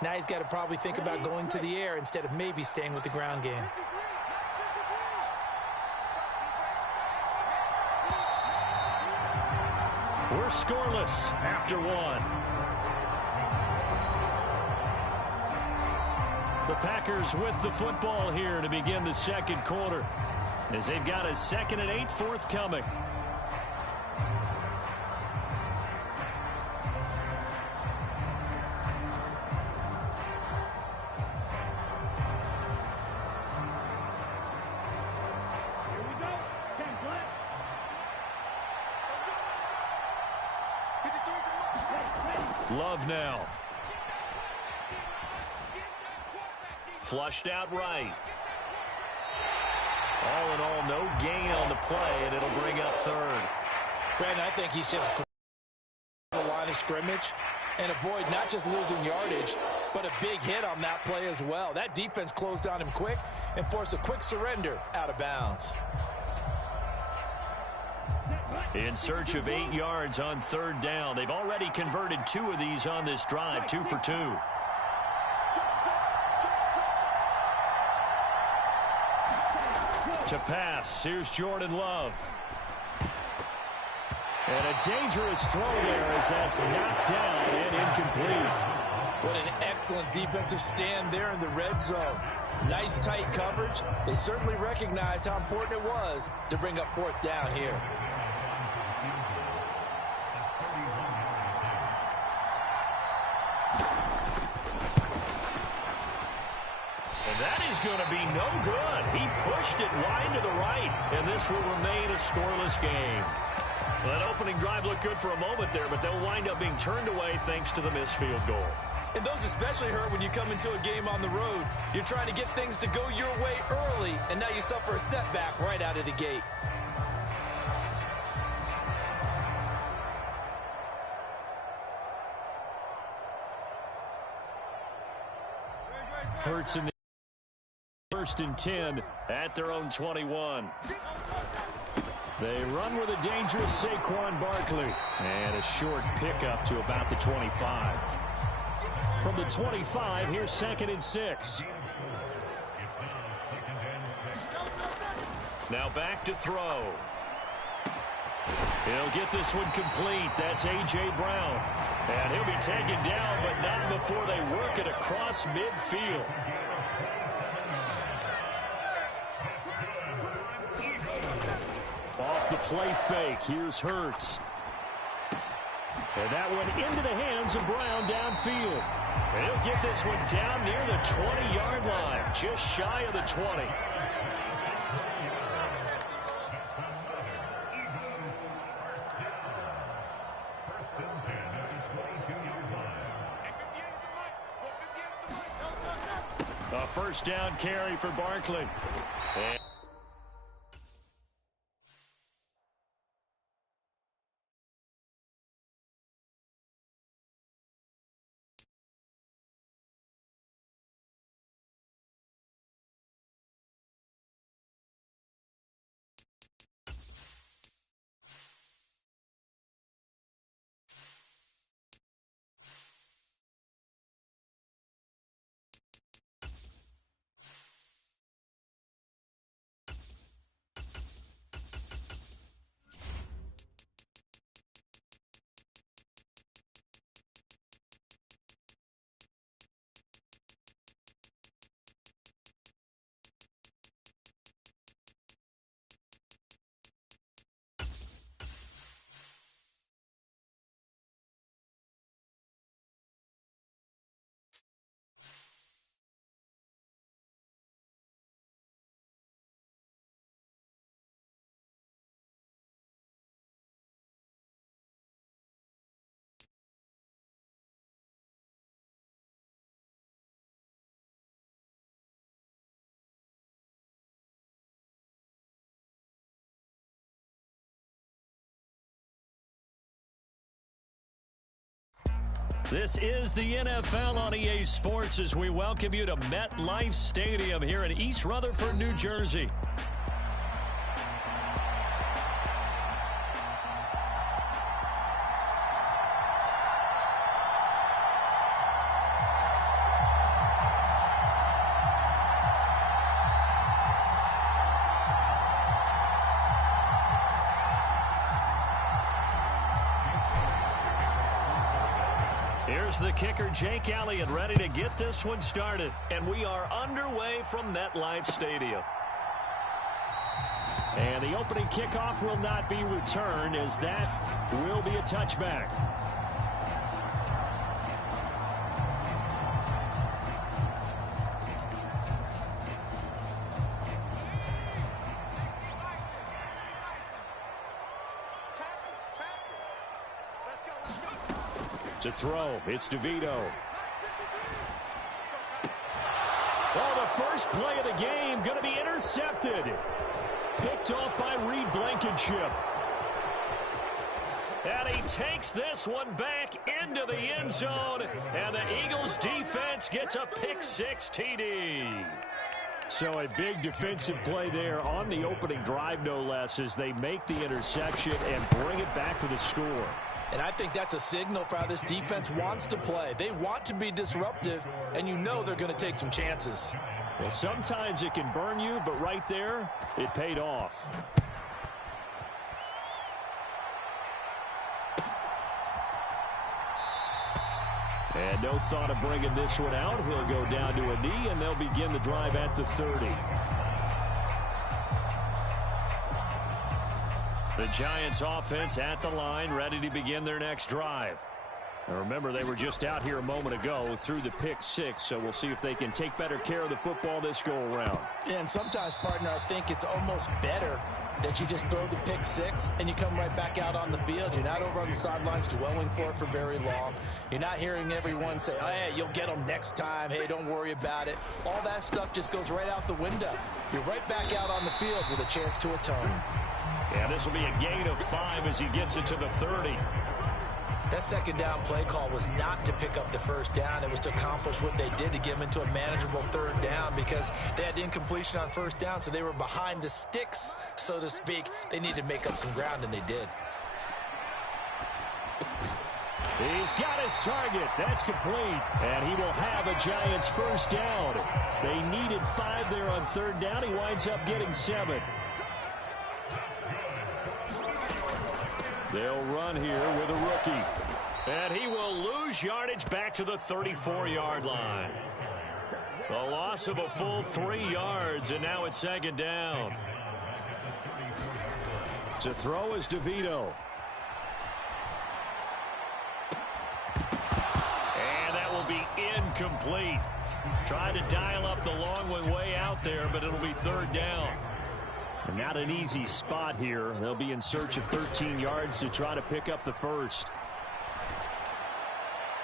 Now he's got to probably think about going to the air instead of maybe staying with the ground game. We're scoreless after one. The Packers with the football here to begin the second quarter, as they've got a 2nd and 8 forthcoming. Love now. Flushed out right. All in all, no gain on the play, and it'll bring up third. Brandon, I think he's just the line of scrimmage and avoid not just losing yardage, but a big hit on that play as well. That defense closed on him quick and forced a quick surrender out of bounds. In search of 8 yards on 3rd down. They've already converted 2 of these on this drive, 2 for 2. To pass, here's Jordan Love. And a dangerous throw there as that's knocked down and incomplete. What an excellent defensive stand there in the red zone. Nice tight coverage. They certainly recognized how important it was to bring up 4th down here. That is going to be no good. He pushed it wide to the right, and this will remain a scoreless game. Well, that opening drive looked good for a moment there, but they'll wind up being turned away thanks to the missed field goal. And those especially hurt when you come into a game on the road. You're trying to get things to go your way early, and now you suffer a setback right out of the gate. Hurts in the 1st and 10 at their own 21. They run with a dangerous Saquon Barkley. And a short pickup to about the 25. From the 25, here's 2nd and 6. Now back to throw. He'll get this one complete. That's A.J. Brown. And he'll be taken down, but not before they work it across midfield. Off the play fake, here's Hurts. And that one into the hands of Brown downfield. And he'll get this one down near the 20-yard line, just shy of the 20. A 1st down carry for Barkley. And this is the NFL on EA Sports as we welcome you to MetLife Stadium here in East Rutherford, New Jersey. Here's the kicker, Jake Elliott, ready to get this one started. And we are underway from MetLife Stadium. And the opening kickoff will not be returned, as that will be a touchback. To throw, it's DeVito. Oh, the first play of the game going to be intercepted. Picked off by Reed Blankenship. And he takes this one back into the end zone. And the Eagles defense gets a pick-6 TD. So a big defensive play there on the opening drive, no less, as they make the interception and bring it back for the score. And I think that's a signal for how this defense wants to play. They want to be disruptive, and you know they're going to take some chances. Well, sometimes it can burn you, but right there, it paid off. And no thought of bringing this one out. He'll go down to a knee, and they'll begin the drive at the 30. The Giants offense at the line, ready to begin their next drive. Now remember, they were just out here a moment ago through the pick-6, so we'll see if they can take better care of the football this go-around. Yeah, and sometimes, partner, I think it's almost better that you just throw the pick-6 and you come right back out on the field. You're not over on the sidelines dwelling for it for very long. You're not hearing everyone say, oh, hey, you'll get them next time. Hey, don't worry about it. All that stuff just goes right out the window. You're right back out on the field with a chance to atone. Yeah, this will be a gain of 5 as he gets it to the 30. That second down play call was not to pick up the first down. It was to accomplish what they did, to get them into a manageable third down, because they had incompletion on first down, so they were behind the sticks, so to speak. They needed to make up some ground, and they did. He's got his target. That's complete. And he will have a Giants first down. They needed 5 there on third down. He winds up getting 7. They'll run here with a rookie. And he will lose yardage back to the 34-yard line. The loss of a full 3 yards, and now it's second down. To throw is DeVito. And that will be incomplete. Tried to dial up the long one way out there, but it'll be third down. And not an easy spot here. They'll be in search of 13 yards to try to pick up the first.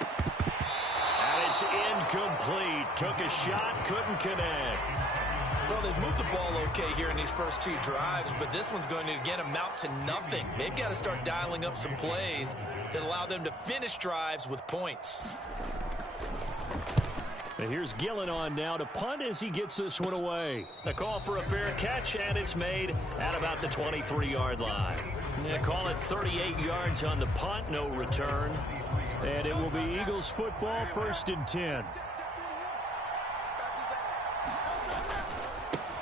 And it's incomplete. Took a shot, couldn't connect. Well, they've moved the ball okay here in these first 2 drives, but this one's going to, again, amount to nothing. They've got to start dialing up some plays that allow them to finish drives with points. And here's Gillen on now to punt as he gets this one away. A call for a fair catch, and it's made at about the 23-yard line. Yeah, call it 38 yards on the punt, no return. And it will be Eagles football, 1st and 10.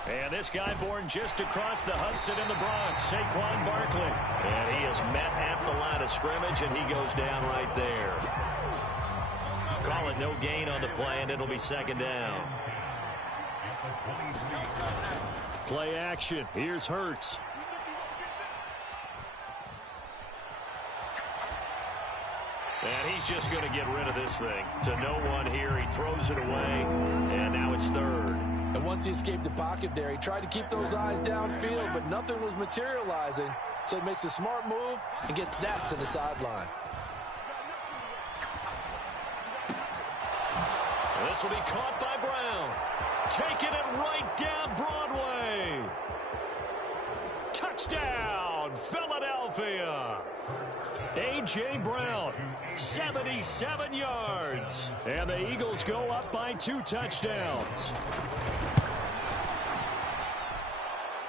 And this guy born just across the Hudson in the Bronx, Saquon Barkley. And he is met at the line of scrimmage, and he goes down right there. Call it no gain on the play, and it'll be second down. Play action. Here's Hurts. And he's just going to get rid of this thing. To no one here. He throws it away, and now it's third. And once he escaped the pocket there, he tried to keep those eyes downfield, but nothing was materializing. So he makes a smart move and gets that to the sideline. This will be caught by Brown. Taking it right down Broadway. Touchdown, Philadelphia. A.J. Brown, 77 yards. And the Eagles go up by 2 touchdowns.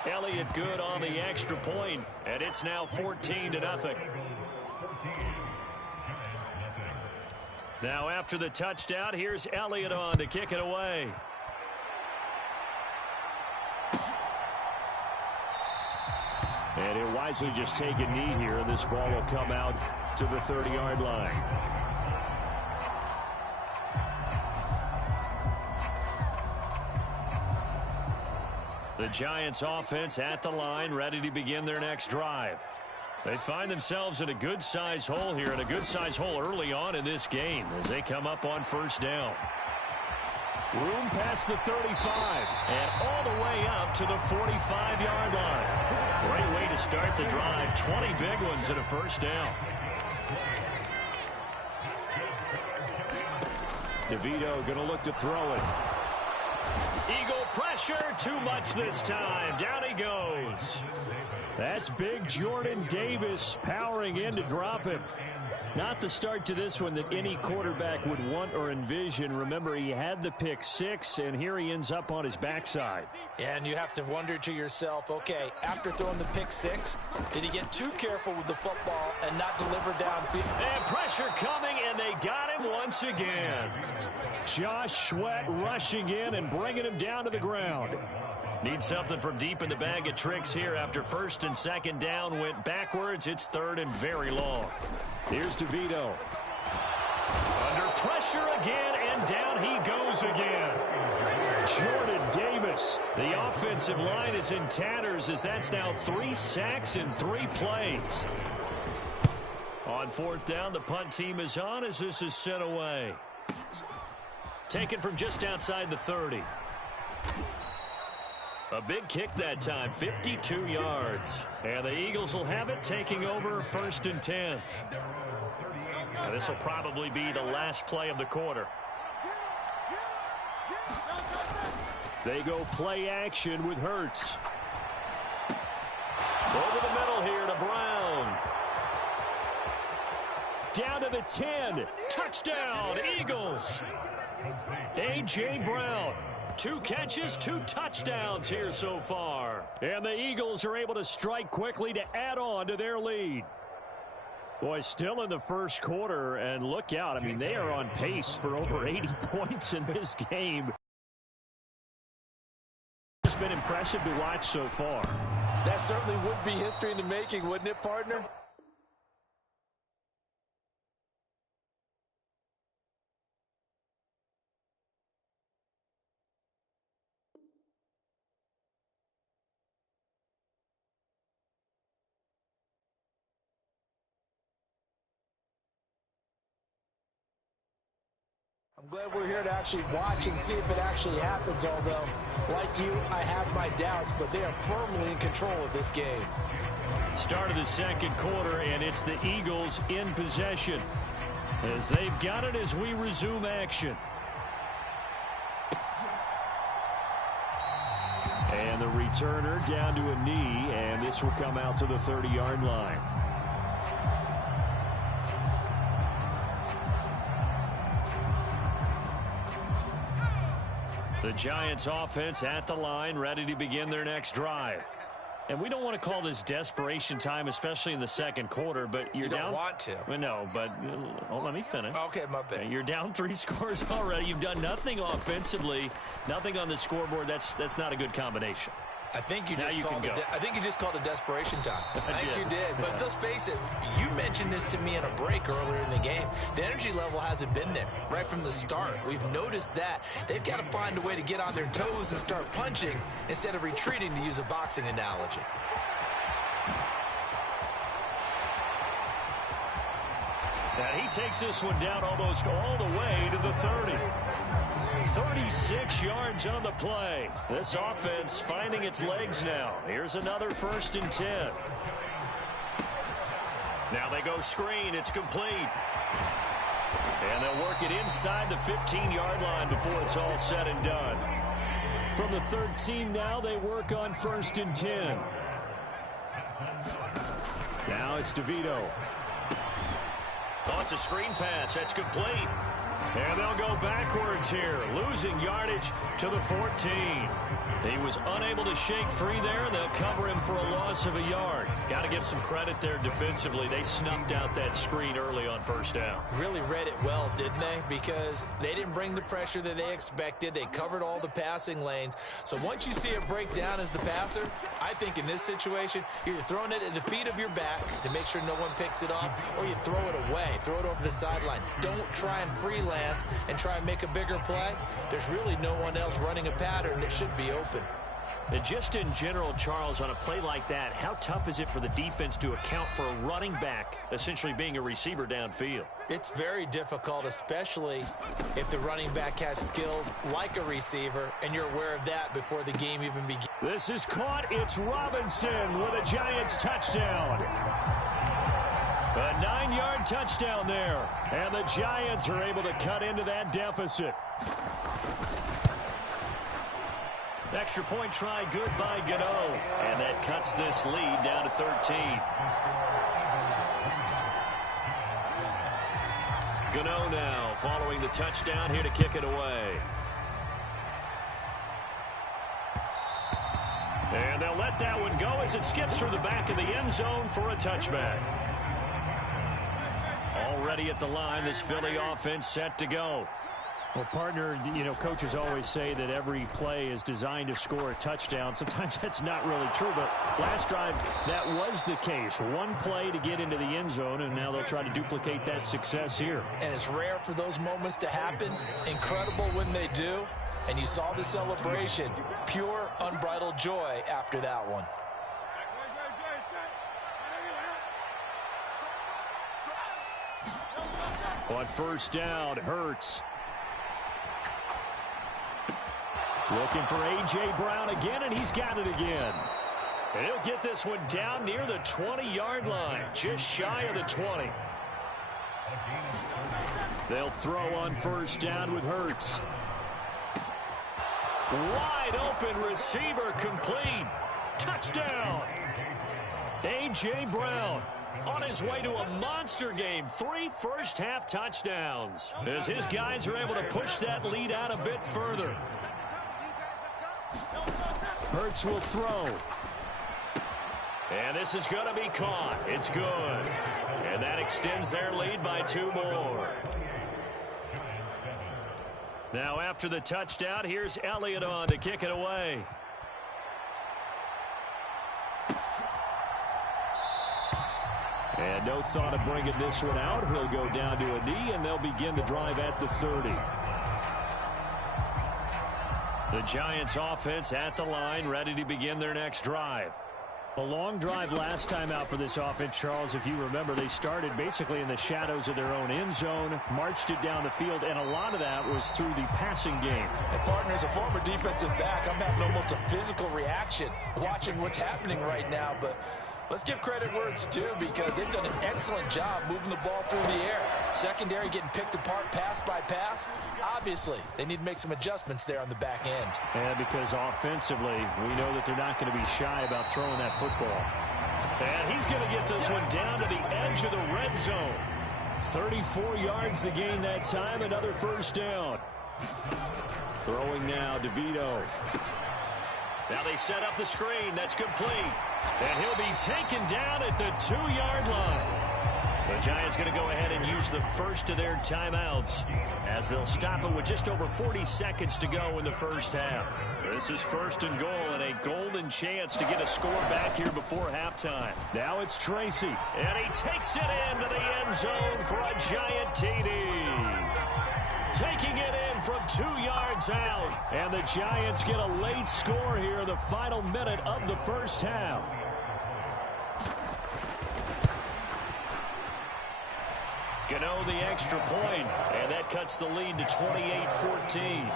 Elliott good on the extra point, and it's now 14-0. Now after the touchdown, here's Elliott on to kick it away. And he'll wisely just take a knee here. This ball will come out to the 30-yard line. The Giants offense at the line, ready to begin their next drive. They find themselves in a good-sized hole here, and a good-sized hole early on in this game as they come up on first down. Room past the 35 and all the way up to the 45-yard line. Great way to start the drive. 20 big ones and a first down. DeVito going to look to throw it. Eagle pressure, too much this time. Down he goes. That's big Jordan Davis powering in to drop him. Not the start to this one that any quarterback would want or envision. Remember, he had the pick 6, and here he ends up on his backside. And you have to wonder to yourself, okay, after throwing the pick 6, did he get too careful with the football and not deliver downfield? And pressure coming, and they got him once again. Josh Sweat rushing in and bringing him down to the ground. Need something from deep in the bag of tricks here. After first and second down went backwards, it's third and very long. Here's DeVito. Under pressure again, and down he goes again. Jordan Davis. The offensive line is in tatters as that's now 3 sacks in 3 plays. On fourth down, the punt team is on as this is sent away. Taken from just outside the 30. A big kick that time, 52 yards. And the Eagles will have it, taking over first and 10. Now this will probably be the last play of the quarter. They go play action with Hurts. Over the middle here to Brown. Down to the 10. Touchdown, Eagles. A.J. Brown. 2 catches, 2 touchdowns here so far. And the Eagles are able to strike quickly to add on to their lead. Boy, still in the first quarter, and look out. I mean, they are on pace for over 80 points in this game. It's been impressive to watch so far. That certainly would be history in the making, wouldn't it, partner? I'm glad we're here to actually watch and see if it actually happens, although, like you, I have my doubts, but they are firmly in control of this game. Start of the second quarter, and it's the Eagles in possession as they've got it as we resume action. And the returner down to a knee, and this will come out to the 30-yard line. The Giants offense at the line, ready to begin their next drive. And we don't want to call this desperation time, especially in the second quarter, but you're down. You don't want to. Well, no, but let me finish. Okay, my bad. You're down 3 scores already. You've done nothing offensively, nothing on the scoreboard. That's not a good combination. I think you just called it desperation time. I think you did. But let's face it, you mentioned this to me in a break earlier in the game. The energy level hasn't been there right from the start. We've noticed that. They've got to find a way to get on their toes and start punching instead of retreating, to use a boxing analogy. And he takes this one down almost all the way to the 30. 36 yards on the play. This offense finding its legs now. Here's another first and 10. Now they go screen. It's complete. And they'll work it inside the 15-yard line before it's all said and done. From the 13 now, they work on first and 10. Now it's DeVito. Oh, it's a screen pass. That's complete. And they'll go backwards here, losing yardage to the 14. He was unable to shake free there. They'll cover him for a loss of a yard. Got to give some credit there defensively. They snuffed out that screen early on first down. Really read it well, didn't they? Because they didn't bring the pressure that they expected. They covered all the passing lanes. So once you see it break down as the passer, I think in this situation, you're either throwing it at the feet of your back to make sure no one picks it off, or you throw it away, throw it over the sideline. Don't try and and try and make a bigger play. There's really no one else running a pattern that should be open. And just in general, Charles, on a play like that, how tough is it for the defense to account for a running back essentially being a receiver downfield? It's very difficult, especially if the running back has skills like a receiver, and you're aware of that before the game even begins. This is caught. It's Robinson with a Giants touchdown. A 9-yard touchdown there. And the Giants are able to cut into that deficit. Extra point try good by Gano. And that cuts this lead down to 13. Gano now following the touchdown here to kick it away. And they'll let that one go as it skips through the back of the end zone for a touchback. Already at the line, this Philly offense set to go. Well, partner, you know, coaches always say that every play is designed to score a touchdown. Sometimes that's not really true, but last drive, that was the case. One play to get into the end zone, and now they'll try to duplicate that success here. And it's rare for those moments to happen. Incredible when they do. And you saw the celebration. Pure, unbridled joy after that one. On first down, Hurts. Looking for A.J. Brown again, and he's got it again. And he'll get this one down near the 20-yard line, just shy of the 20. They'll throw on first down with Hurts. Wide open receiver complete. Touchdown. A.J. Brown on his way to a monster game. 3 first-half touchdowns as his guys are able to push that lead out a bit further. Hurts will throw. And this is going to be caught. It's good. And that extends their lead by 2 more. Now after the touchdown, here's Elliott on to kick it away. And no thought of bringing this one out. He'll go down to a knee, and they'll begin the drive at the 30. The Giants offense at the line, ready to begin their next drive. A long drive last time out for this offense, Charles. If you remember, they started basically in the shadows of their own end zone, marched it down the field, and a lot of that was through the passing game. And partner, as a former defensive back, I'm having almost a physical reaction watching what's happening right now. But let's give credit where it's due, because they've done an excellent job moving the ball through the air. Secondary getting picked apart pass by pass. Obviously, they need to make some adjustments there on the back end. And because offensively, we know that they're not going to be shy about throwing that football. And he's going to get this one down to the edge of the red zone. 34 yards to gain that time, another first down. Throwing now, DeVito. Now they set up the screen. That's complete. And he'll be taken down at the 2-yard line. The Giants going to go ahead and use the first of their timeouts as they'll stop it with just over 40 seconds to go in the first half. This is first and goal and a golden chance to get a score back here before halftime. Now it's Tracy, and he takes it into the end zone for a Giant TD. Taking it in from 2 yards out, and the Giants get a late score here in the final minute of the first half. Gano the extra point, and that cuts the lead to 28-14.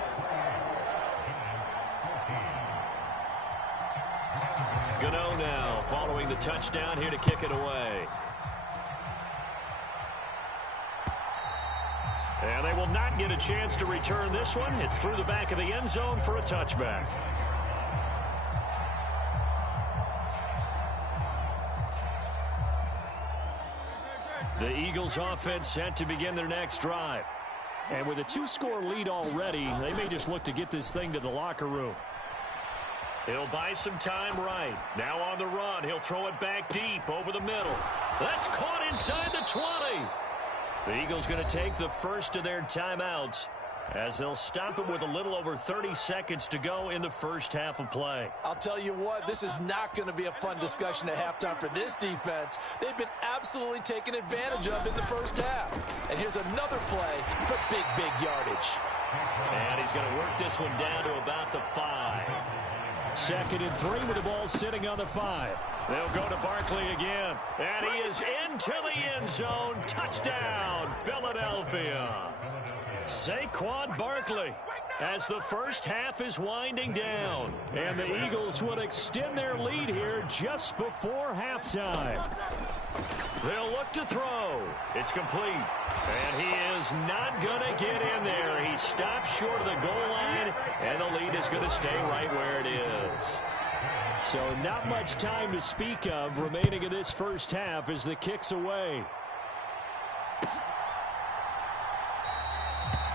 Gano now following the touchdown here to kick it away. And they will not get a chance to return this one. It's through the back of the end zone for a touchback. The Eagles offense set to begin their next drive. And with a 2-score lead already, they may just look to get this thing to the locker room. He'll buy some time right. Now on the run, he'll throw it back deep over the middle. That's caught inside the 20. The Eagles going to take the first of their timeouts as they'll stop it with a little over 30 seconds to go in the first half of play. I'll tell you what, this is not going to be a fun discussion at halftime for this defense. They've been absolutely taken advantage of in the first half. And here's another play for big yardage. And he's going to work this one down to about the 5. 2nd and 3 with the ball sitting on the 5. They'll go to Barkley again. And he is into the end zone. Touchdown, Philadelphia. Saquon Barkley as the first half is winding down. And the Eagles would extend their lead here just before halftime. They'll look to throw. It's complete. And he is not going to get in there. He stops short of the goal line, and the lead is going to stay right where it is. So not much time to speak of remaining in this first half as the kick's away.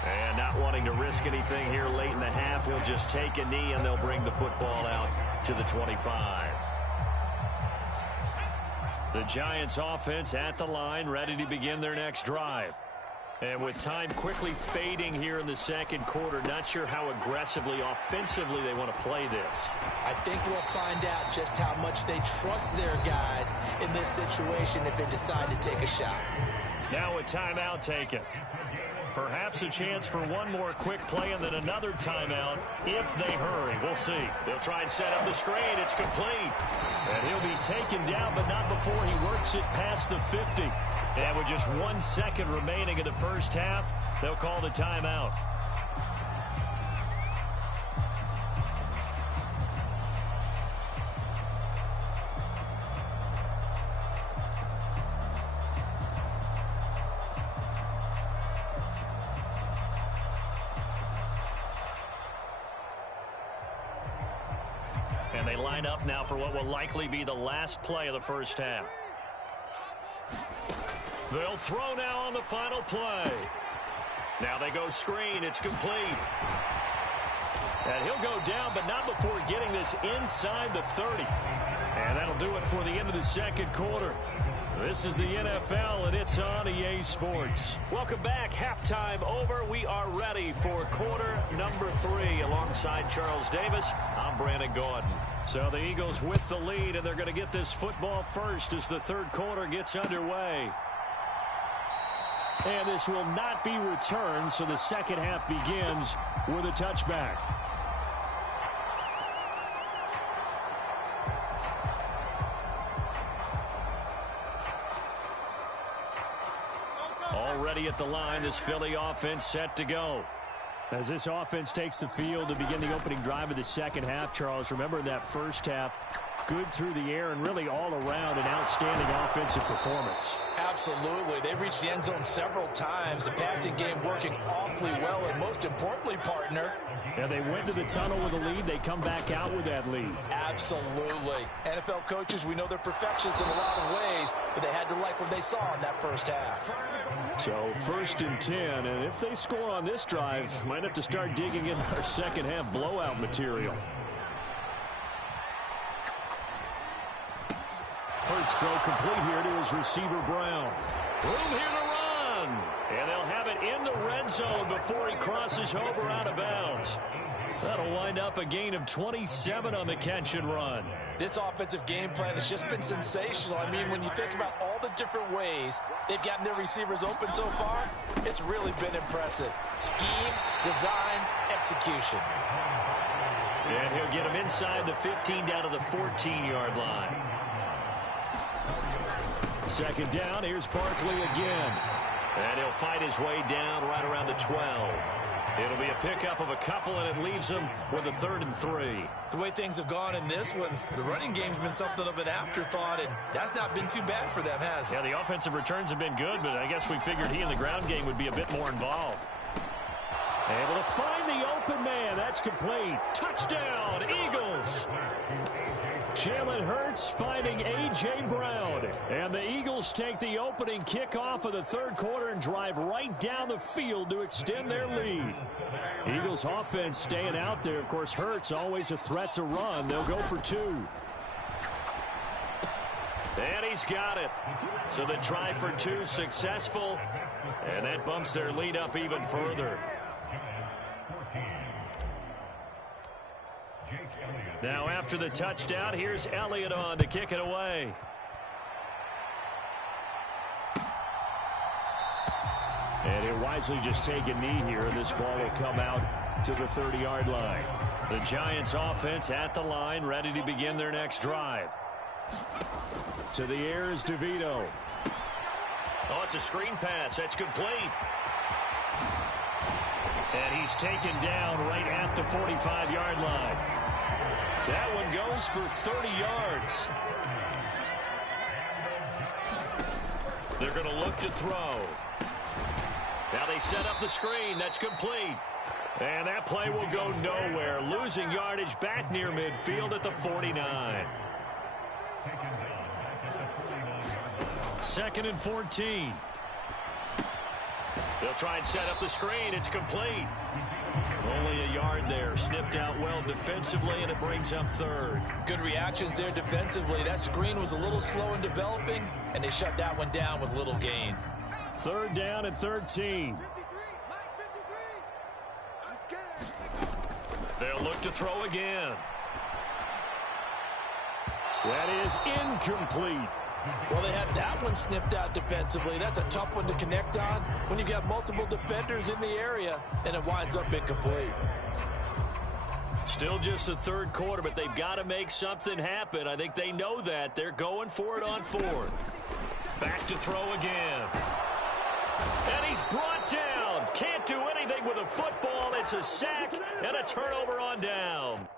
And not wanting to risk anything here late in the half, he'll just take a knee, and they'll bring the football out to the 25. The Giants offense at the line, ready to begin their next drive. And with time quickly fading here in the second quarter, not sure how aggressively, offensively they want to play this. I think we'll find out just how much they trust their guys in this situation if they decide to take a shot. Now a timeout taken. Perhaps a chance for one more quick play and then another timeout if they hurry. We'll see. They'll try and set up the screen. It's complete. And he'll be taken down, but not before he works it past the 50. And with just 1 second remaining in the first half, they'll call the timeout. And they line up now for what will likely be the last play of the first half. They'll throw now on the final play. Now they go screen. It's complete. And he'll go down, but not before getting this inside the 30. And that'll do it for the end of the second quarter. This is the NFL, and it's on EA Sports. Welcome back. Halftime over. We are ready for quarter number 3. Alongside Charles Davis, I'm Brandon Gordon. So the Eagles with the lead, and they're going to get this football first as the third quarter gets underway. And this will not be returned, so the second half begins with a touchback. Already at the line, this Philly offense set to go. As this offense takes the field to begin the opening drive of the second half, Charles, remember in that first half, good through the air and really all around an outstanding offensive performance. Absolutely. They reached the end zone several times. The passing game working awfully well, and most importantly, partner. Yeah, they went to the tunnel with a lead. They come back out with that lead. Absolutely. NFL coaches, we know they're perfectionists in a lot of ways, but they had to like what they saw in that first half. So 1st and 10, and if they score on this drive, might have to start digging in our second half blowout material. Hurts throw complete here to his receiver Brown. Room here to run. And they'll have it in the red zone before he crosses over out of bounds. That'll wind up a gain of 27 on the catch and run. This offensive game plan has just been sensational. I mean, when you think about all the different ways they've gotten their receivers open so far, it's really been impressive. Scheme, design, execution. And he'll get him inside the 15 down to the 14-yard line. Second down, here's Barkley again. And he'll fight his way down right around the 12. It'll be a pickup of a couple, and it leaves him with a 3rd and 3. The way things have gone in this one, the running game's been something of an afterthought, and that's not been too bad for them, has it? Yeah, the offensive returns have been good, but I guess we figured he in the ground game would be a bit more involved. Able to find the open man. That's complete. Touchdown, Eagles. Jalen Hurts finding A.J. Brown. And the Eagles take the opening kickoff of the third quarter and drive right down the field to extend their lead. Eagles offense staying out there. Of course, Hurts always a threat to run. They'll go for 2. And he's got it. So the try for 2 successful. And that bumps their lead up even further. Now after the touchdown, here's Elliott on to kick it away. And And he'll wisely just take a knee here. This ball will come out to the 30-yard line. The Giants offense at the line, ready to begin their next drive. To the air is DeVito. Oh, it's a screen pass. That's complete. And he's taken down right at the 45-yard line. That one goes for 30 yards. They're going to look to throw. Now they set up the screen. That's complete. And that play will go nowhere. Losing yardage back near midfield at the 49. 2nd and 14. They'll try and set up the screen. It's complete. Only a yard there. Sniffed out well defensively, and it brings up 3rd. Good reactions there defensively. That screen was a little slow in developing, and they shut that one down with little gain. 3rd down and 13. They'll look to throw again. That is incomplete. Well, they had that one snipped out defensively. That's a tough one to connect on when you got multiple defenders in the area, and it winds up incomplete. Still just the 3rd quarter, but they've got to make something happen. I think they know that. They're going for it on 4th. Back to throw again. And he's brought down. Can't do anything with a football. It's a sack and a turnover on down.